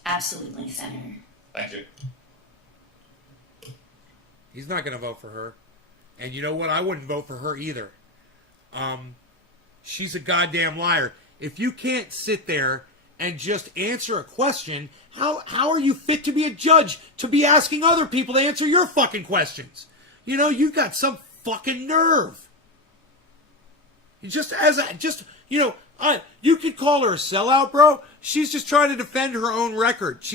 Absolutely, Senator. Thank you. He's not going to vote for her. And you know what? I wouldn't vote for her either. She's a goddamn liar. If you can't sit there and just answer a question, how are you fit to be a judge to be asking other people to answer your fucking questions? You know, you've got some fucking nerve. You you could call her a sellout, bro. She's just trying to defend her own record.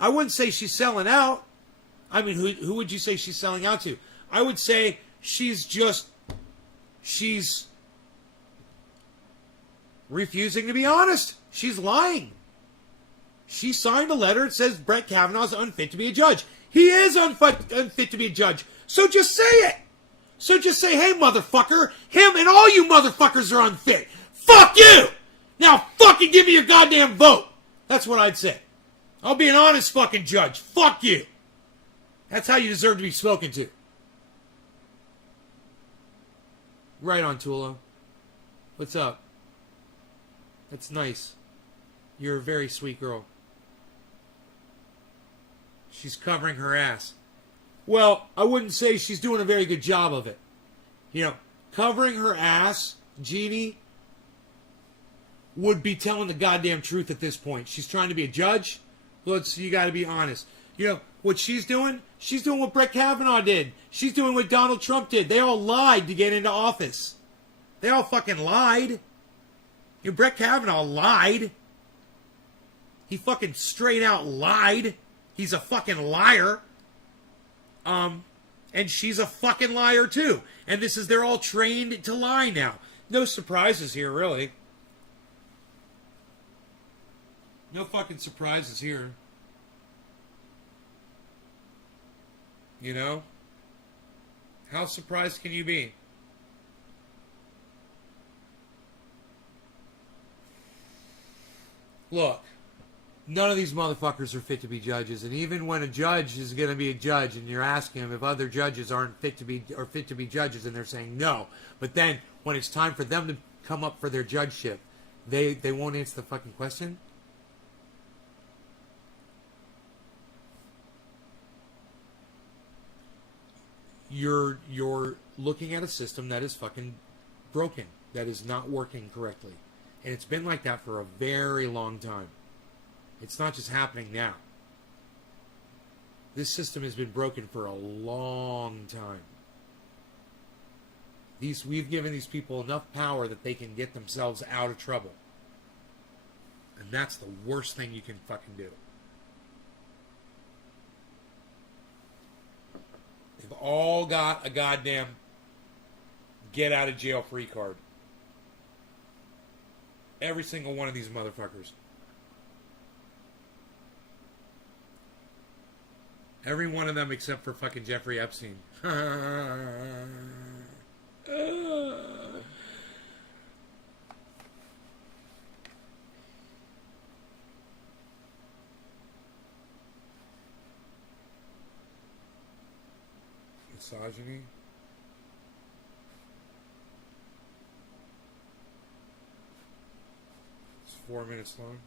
I wouldn't say she's selling out. I mean, who would you say she's selling out to? I would say she's refusing to be honest. She's lying. She signed a letter that says Brett Kavanaugh's unfit to be a judge. He is unfit to be a judge. So just say it. So just say, hey, motherfucker, him and all you motherfuckers are unfit. Fuck you! Now fucking give me your goddamn vote. That's what I'd say. I'll be an honest fucking judge. Fuck you. That's how you deserve to be spoken to. Right on, Tulo. What's up? That's nice. You're a very sweet girl. She's covering her ass. Well, I wouldn't say she's doing a very good job of it. You know, covering her ass, Jeannie, would be telling the goddamn truth at this point. She's trying to be a judge. You got to be honest. You know, what she's doing? She's doing what Brett Kavanaugh did. She's doing what Donald Trump did. They all lied to get into office. They all fucking lied. You know, Brett Kavanaugh lied. He fucking straight out lied. He's a fucking liar. And she's a fucking liar too. And they're all trained to lie now. No surprises here, really. No fucking surprises here. You know? How surprised can you be? Look, none of these motherfuckers are fit to be judges, and even when a judge is going to be a judge, and you're asking them if other judges aren't fit to be judges, and they're saying no, but then when it's time for them to come up for their judgeship, they won't answer the fucking question. You're looking at a system that is fucking broken, that is not working correctly, and it's been like that for a very long time. It's not just happening now. This system has been broken for a long time. We've given these people enough power that they can get themselves out of trouble. And that's the worst thing you can fucking do. They've all got a goddamn get out of jail free card. Every single one of these motherfuckers. Every one of them except for fucking Jeffrey Epstein. Misogyny. It's 4 minutes long.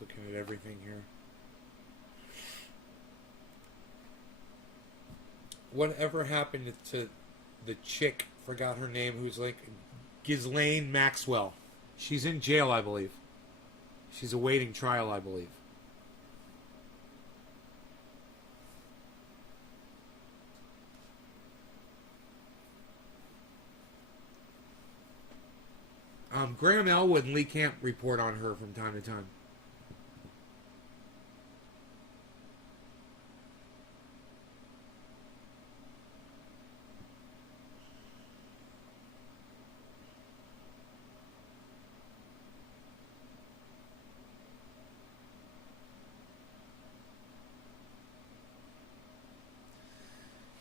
Looking at everything here. Whatever happened to the chick, forgot her name, who's like Ghislaine Maxwell? She's in jail, I believe. She's awaiting trial, I believe. Graham Elwood and Lee Camp report on her from time to time.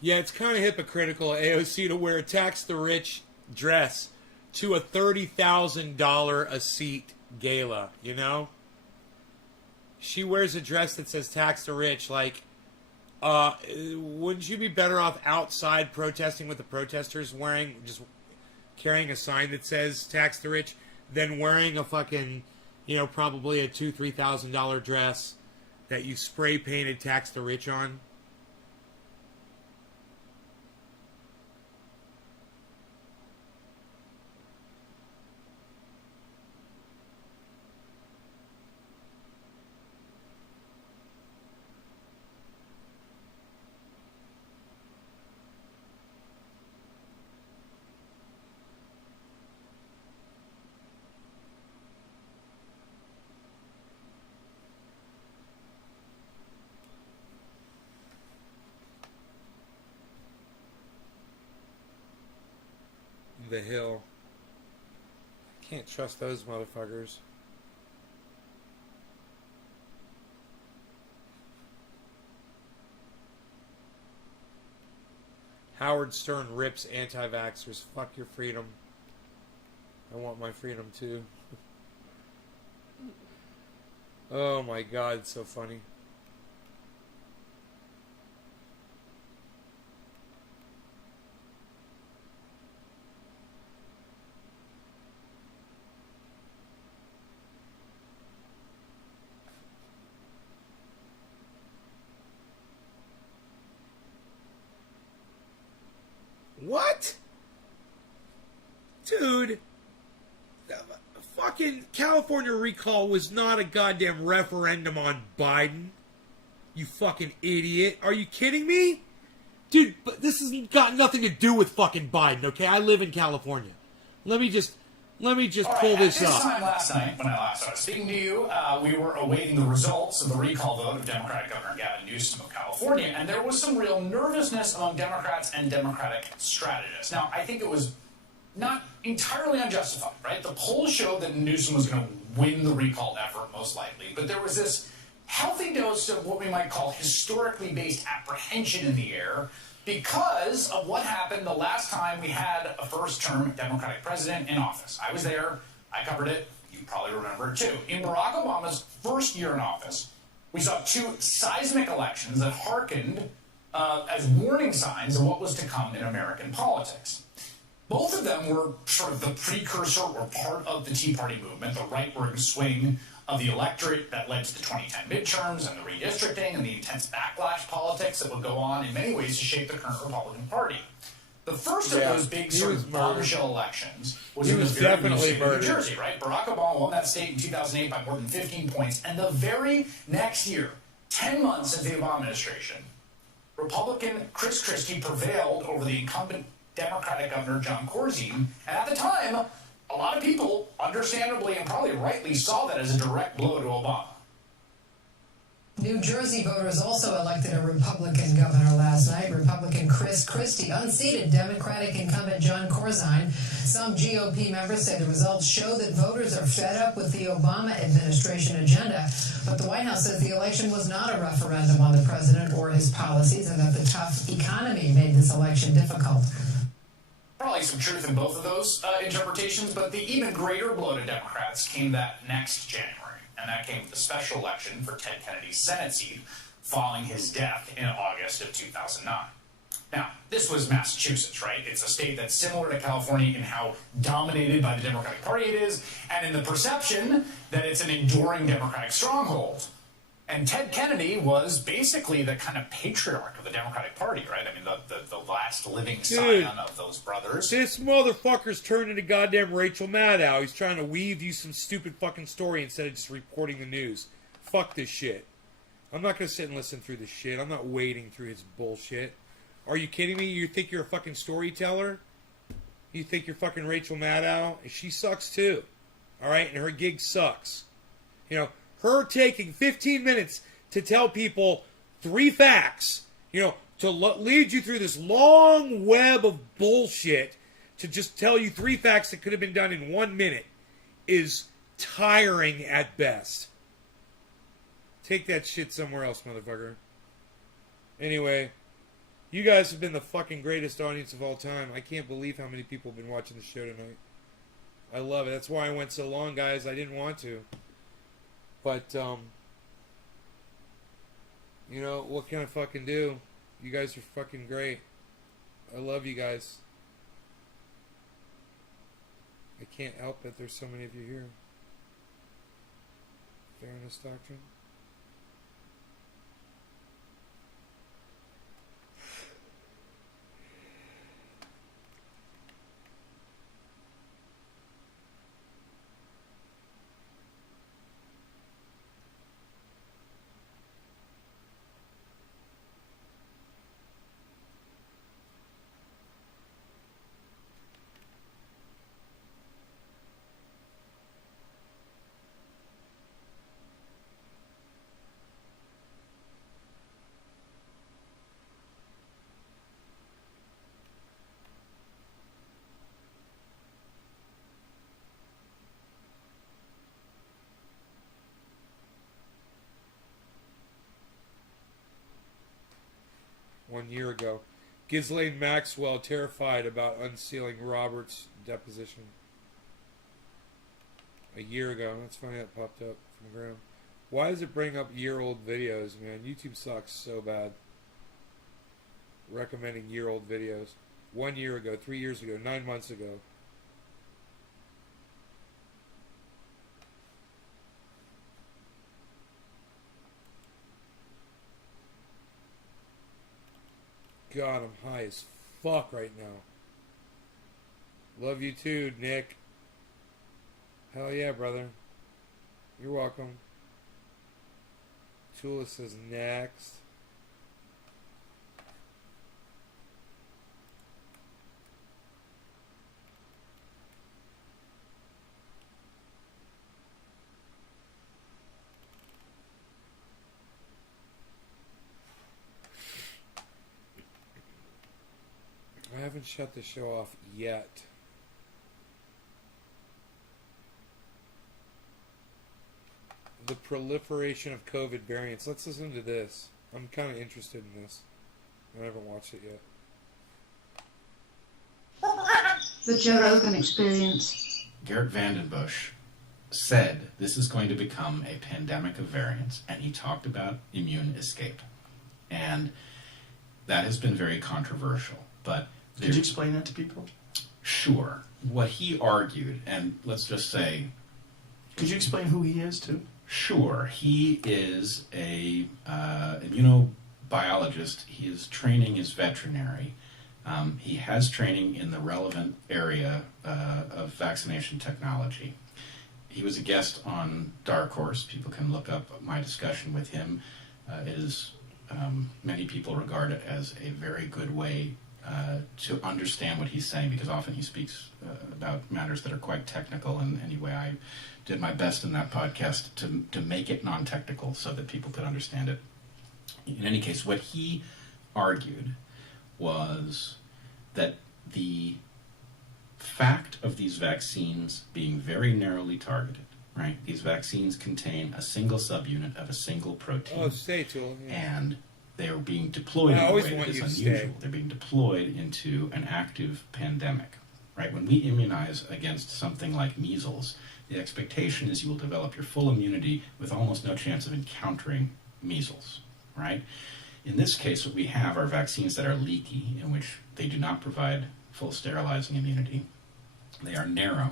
Yeah, it's kind of hypocritical, AOC, to wear a tax the rich dress to a $30,000 a seat gala, you know? She wears a dress that says tax the rich, like, wouldn't you be better off outside protesting with the protesters just carrying a sign that says tax the rich than wearing a fucking, probably a $2,000-$3,000 dress that you spray painted tax the rich on? The Hill. Can't trust those motherfuckers. Howard Stern rips anti-vaxxers. Fuck your freedom. I want my freedom too. Oh my god, it's so funny. What? Dude, the fucking California recall was not a goddamn referendum on Biden. You fucking idiot. Are you kidding me? Dude, but this has got nothing to do with fucking Biden, okay? I live in California. Let me just pull this up. At this time last night, when I last started speaking to you, we were awaiting the results of the recall vote of Democratic Governor Gavin Newsom of California, and there was some real nervousness among Democrats and Democratic strategists. Now, I think it was not entirely unjustified, right? The polls showed that Newsom was going to win the recall effort, most likely, but there was this healthy dose of what we might call historically based apprehension in the air because of what happened the last time we had a first-term Democratic president in office. I was there. I covered it. You probably remember it, too. In Barack Obama's first year in office, we saw two seismic elections that hearkened as warning signs of what was to come in American politics. Both of them were sort of the precursor or part of the Tea Party movement, the right-wing swing of the electorate that led to the 2010 midterms and the redistricting and the intense backlash politics that would go on in many ways to shape the current Republican Party. The first of those big sort of bombshell elections was in the very definitely state of New Jersey, right? Barack Obama won that state in 2008 by more than 15 points. And the very next year, 10 months into the Obama administration, Republican Chris Christie prevailed over the incumbent Democratic Governor John Corzine. And at the time, a lot of people, understandably and probably rightly, saw that as a direct blow to Obama. New Jersey voters also elected a Republican governor last night. Republican Chris Christie unseated Democratic incumbent John Corzine. Some GOP members say the results show that voters are fed up with the Obama administration agenda. But the White House says the election was not a referendum on the president or his policies, and that the tough economy made this election difficult. Probably some truth in both of those interpretations, but the even greater blow to Democrats came that next January. And that came with the special election for Ted Kennedy's Senate seat following his death in August of 2009. Now, this was Massachusetts, right? It's a state that's similar to California in how dominated by the Democratic Party it is, and in the perception that it's an enduring Democratic stronghold. And Ted Kennedy was basically the kind of patriarch of the Democratic Party, right? I mean, the last living scion of those brothers. This motherfucker's turned into goddamn Rachel Maddow. He's trying to weave you some stupid fucking story instead of just reporting the news. Fuck this shit. I'm not gonna sit and listen through this shit. I'm not wading through his bullshit. Are you kidding me? You think you're a fucking storyteller? You think you're fucking Rachel Maddow? She sucks too. Alright? And her gig sucks. You know, her taking 15 minutes to tell people 3 facts, you know, to lead you through this long web of bullshit to just tell you 3 facts that could have been done in 1 minute is tiring at best. Take that shit somewhere else, motherfucker. Anyway, you guys have been the fucking greatest audience of all time. I can't believe how many people have been watching the show tonight. I love it. That's why I went so long, guys. I didn't want to. But, you know, what can I fucking do? You guys are fucking great. I love you guys. I can't help it. There's so many of you here. Fairness doctrine. One year ago. Ghislaine Maxwell terrified about unsealing Robert's deposition. A year ago. That's funny that popped up from Graham. Why does it bring up year-old videos, man? YouTube sucks so bad. Recommending year-old videos. 1 year ago, 3 years ago, 9 months ago. God, I'm high as fuck right now. Love you too, Nick. Hell yeah, brother. You're welcome. Tula says next. I haven't shut the show off yet. The proliferation of COVID variants. Let's listen to this. I'm kind of interested in this. I haven't watched it yet. The Joe Rogan Experience. Garrett Vandenbush said this is going to become a pandemic of variants, and he talked about immune escape. And that has been very controversial. But could you explain that to people? Sure. What he argued, and let's just say... Could you explain who he is, too? Sure. He is a immunobiologist. His training is veterinary. He has training in the relevant area of vaccination technology. He was a guest on Dark Horse. People can look up my discussion with him. It is many people regard it as a very good way to understand what he's saying, because often he speaks about matters that are quite technical, and anyway, I did my best in that podcast to make it non-technical so that people could understand it. In any case, what he argued was that the fact of these vaccines being very narrowly targeted, right? These vaccines contain a single subunit of a single protein. Oh, stay, Tool. Yeah. And they are being deployed in a way that is unusual. They're being deployed into an active pandemic, right? When we immunize against something like measles, the expectation is you will develop your full immunity with almost no chance of encountering measles, right? In this case, what we have are vaccines that are leaky, in which they do not provide full sterilizing immunity. They are narrow,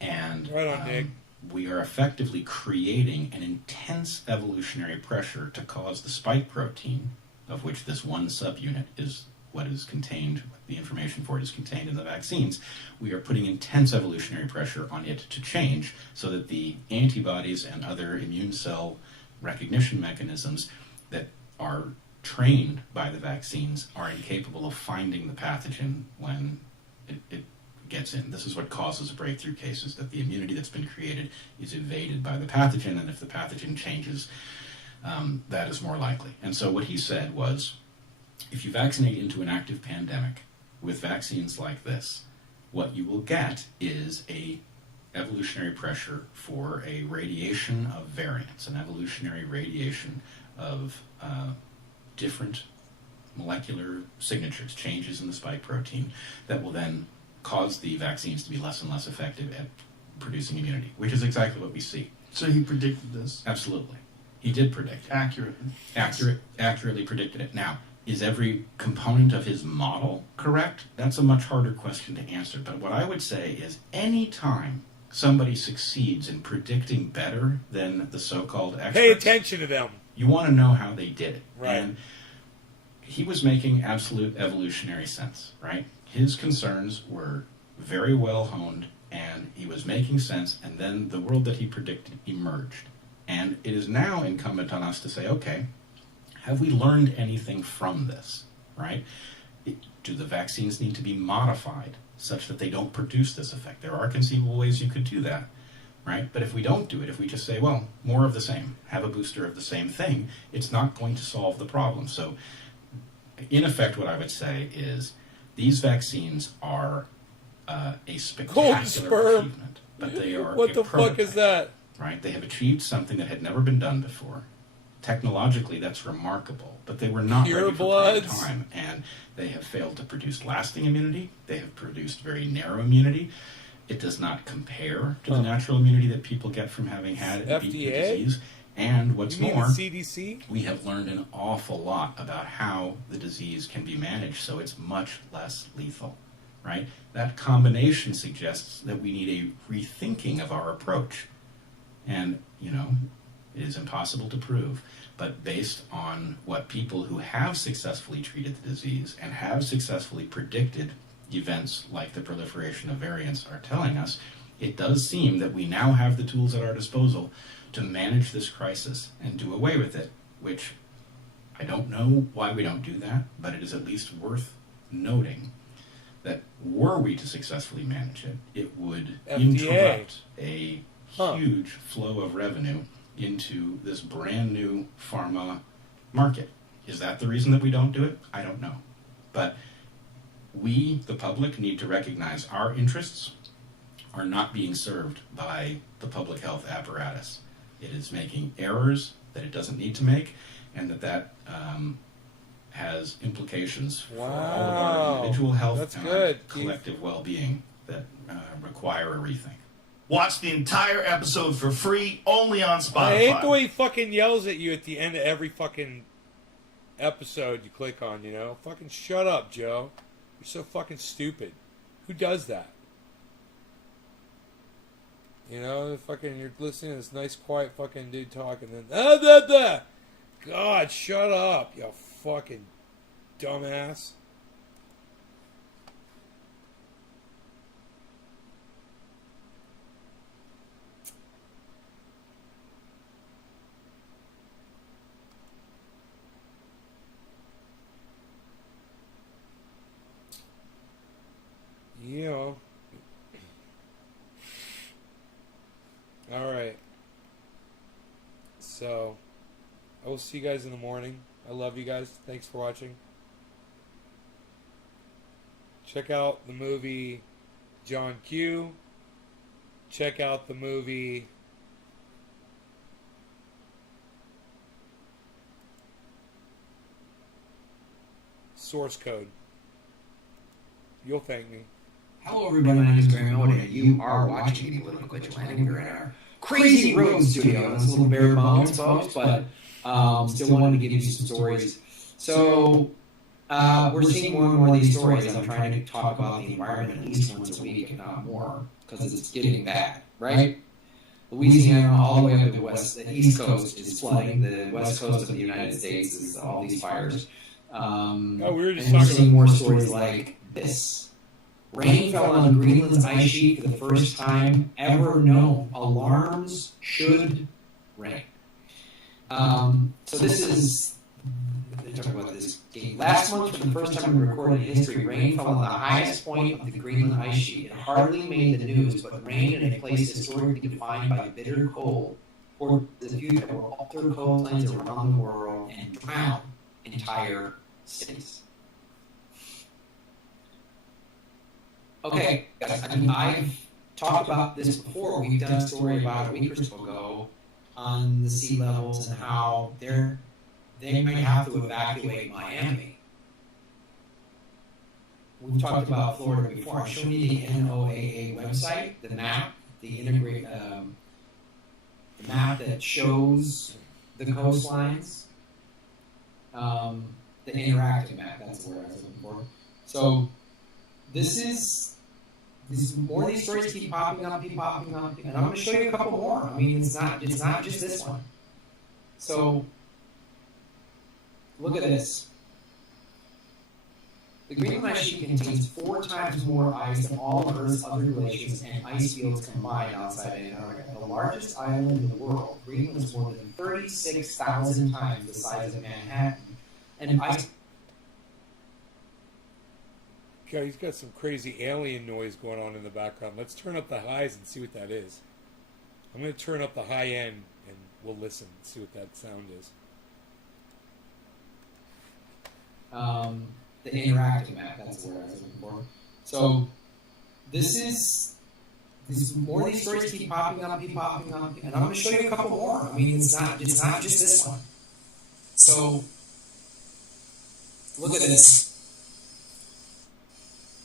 and right on, Nick. We are effectively creating an intense evolutionary pressure to cause the spike protein, of which this one subunit is what is contained, the information for it is contained in the vaccines. We are putting intense evolutionary pressure on it to change so that the antibodies and other immune cell recognition mechanisms that are trained by the vaccines are incapable of finding the pathogen when it gets in. This is what causes breakthrough cases, that the immunity that's been created is evaded by the pathogen, and if the pathogen changes, that is more likely. And so what he said was, if you vaccinate into an active pandemic with vaccines like this, what you will get is a evolutionary pressure for a radiation of variants, an evolutionary radiation of different molecular signatures, changes in the spike protein, that will then cause the vaccines to be less and less effective at producing immunity, which is exactly what we see. So he predicted this? Absolutely. He did predict it. Accurately predicted it. Now, is every component of his model correct? That's a much harder question to answer. But what I would say is, any time somebody succeeds in predicting better than the so-called experts, pay attention to them. You want to know how they did it. Right. And he was making absolute evolutionary sense, right? His concerns were very well honed, and he was making sense, and then the world that he predicted emerged. And it is now incumbent on us to say, okay, have we learned anything from this, right? Do the vaccines need to be modified such that they don't produce this effect? There are conceivable ways you could do that, right? But if we don't do it, if we just say, well, more of the same, have a booster of the same thing, it's not going to solve the problem. So, in effect, what I would say is these vaccines are a spectacular achievement, but they are what the fuck is that? Right? They have achieved something that had never been done before. Technologically, that's remarkable, but they were not ready for prime time, and they have failed to produce lasting immunity. They have produced very narrow immunity. It does not compare to the natural immunity that people get from having had beaten the disease. And what's more, CDC? We have learned an awful lot about how the disease can be managed so it's much less lethal, right? That combination suggests that we need a rethinking of our approach. And, you know, it is impossible to prove, but based on what people who have successfully treated the disease and have successfully predicted events like the proliferation of variants are telling us, it does seem that we now have the tools at our disposal to manage this crisis and do away with it, which I don't know why we don't do that, but it is at least worth noting that were we to successfully manage it, it would interrupt a huge flow of revenue into this brand new pharma market. Is that the reason that we don't do it? I don't know. But we, the public, need to recognize our interests are not being served by the public health apparatus. It is making errors that it doesn't need to make, and that has implications for all of our individual health and our collective well-being that require a rethink. Watch the entire episode for free, only on Spotify. I hate the way he fucking yells at you at the end of every fucking episode you click on, you know? Fucking shut up, Joe. You're so fucking stupid. Who does that? You know, fucking, you're listening to this nice, quiet fucking dude talk, and then, God, shut up, you fucking dumbass. So, I will see you guys in the morning. I love you guys. Thanks for watching. Check out the movie John Q. Check out the movie Source Code. You'll thank me. Hello, everybody. My name is Graham Mode, and you are watching the Political Vigilante. We're in our crazy road studio. It's a little bare bones, folks, but still wanted to give you some stories. So, we're seeing more and more of these stories. I'm trying to talk about the environment at least once a week, if not more, because it's getting bad, right? Louisiana, all the way up to the East Coast is flooding. The West Coast of the United States is all these fires. We were just and we're talking seeing about more stories like this. Rain fell on Greenland's ice sheet for the first time ever known. Alarms should ring. So this is, they're talking about this game. Last month, for the first time in recorded history, rain fell on the highest point of the Greenland ice sheet. It hardly made the news, but rain in a place historically defined by bitter cold poured the future will alter coastlines around the world and drown entire cities. Okay, guys, I mean, I've talked about this before. We've done a story about a week or so ago on the sea levels and how they might have to evacuate Miami. We've talked about Florida before. I've shown you the NOAA website, the map, the map that shows the coastlines. The interactive map, that's the word I was looking for. So more of these stories keep popping up, and I'm going to show you a couple more. I mean, it's not just this one. So, look at this. The Greenland ice sheet contains 4 times more ice than all of Earth's other glaciers and ice fields combined outside Antarctica. The largest island in the world, Greenland is more than 36,000 times the size of Manhattan. And ice. Okay, he's got some crazy alien noise going on in the background. Let's turn up the highs and see what that is. I'm going to turn up the high end and we'll listen and see what that sound is. The interactive map, that's the word I was looking for. So, more of these stories keep popping up, and I'm going to show you a couple more. I mean, it's not just this one. So, look at this.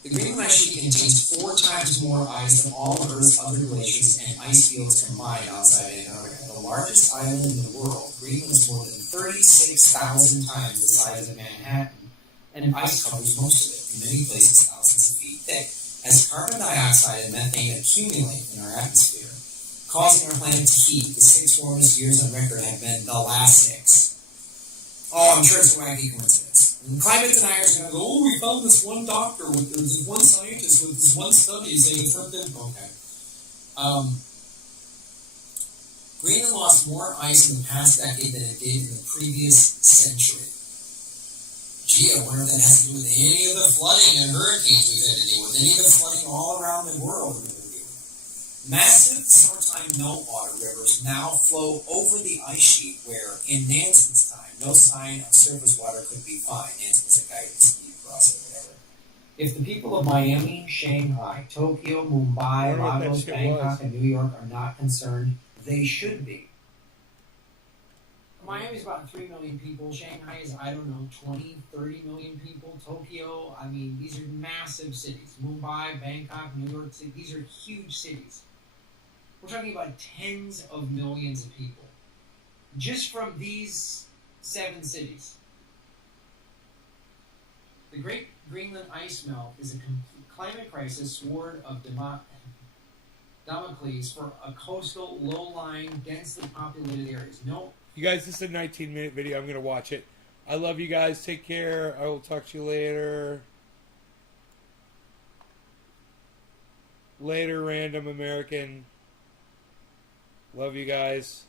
The Greenland ice sheet contains 4 times more ice than all of Earth's other glaciers and ice fields combined outside Antarctica. The largest island in the world, Greenland is more than 36,000 times the size of Manhattan, and ice covers most of it, in many places thousands of feet thick. As carbon dioxide and methane accumulate in our atmosphere, causing our planet to heat, the 6 warmest years on record have been the last 6. Oh, I'm sure it's a wacky coincidence. And climate deniers are going to go, oh, we found this one doctor, this one scientist with this one study saying it's something. Okay. Greenland lost more ice in the past decade than it did in the previous century. Gee, I wonder if that has to do with any of the flooding and hurricanes we've had to deal with, any of the flooding all around the world we've had to deal with. Massive summertime meltwater rivers now flow over the ice sheet where, in Nansen's time, no sign of surface water could be found. Nansen was a guy who skied across it, whatever. If the people of Miami, Shanghai, Tokyo, Mumbai, Lagos, Bangkok, and New York are not concerned, they should be. Miami's about 3 million people. Shanghai is, 20, 30 million people. Tokyo, these are massive cities. Mumbai, Bangkok, New York City, these are huge cities. We're talking about tens of millions of people. Just from these 7 cities. The Great Greenland Ice Melt is a climate crisis sword of Damocles for a coastal, low-lying, densely populated areas. You guys, this is a 19-minute video. I'm going to watch it. I love you guys. Take care. I will talk to you later. Later, random American. Love you guys.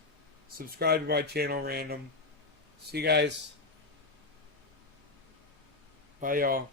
Subscribe to my channel, random. See you guys. Bye, y'all.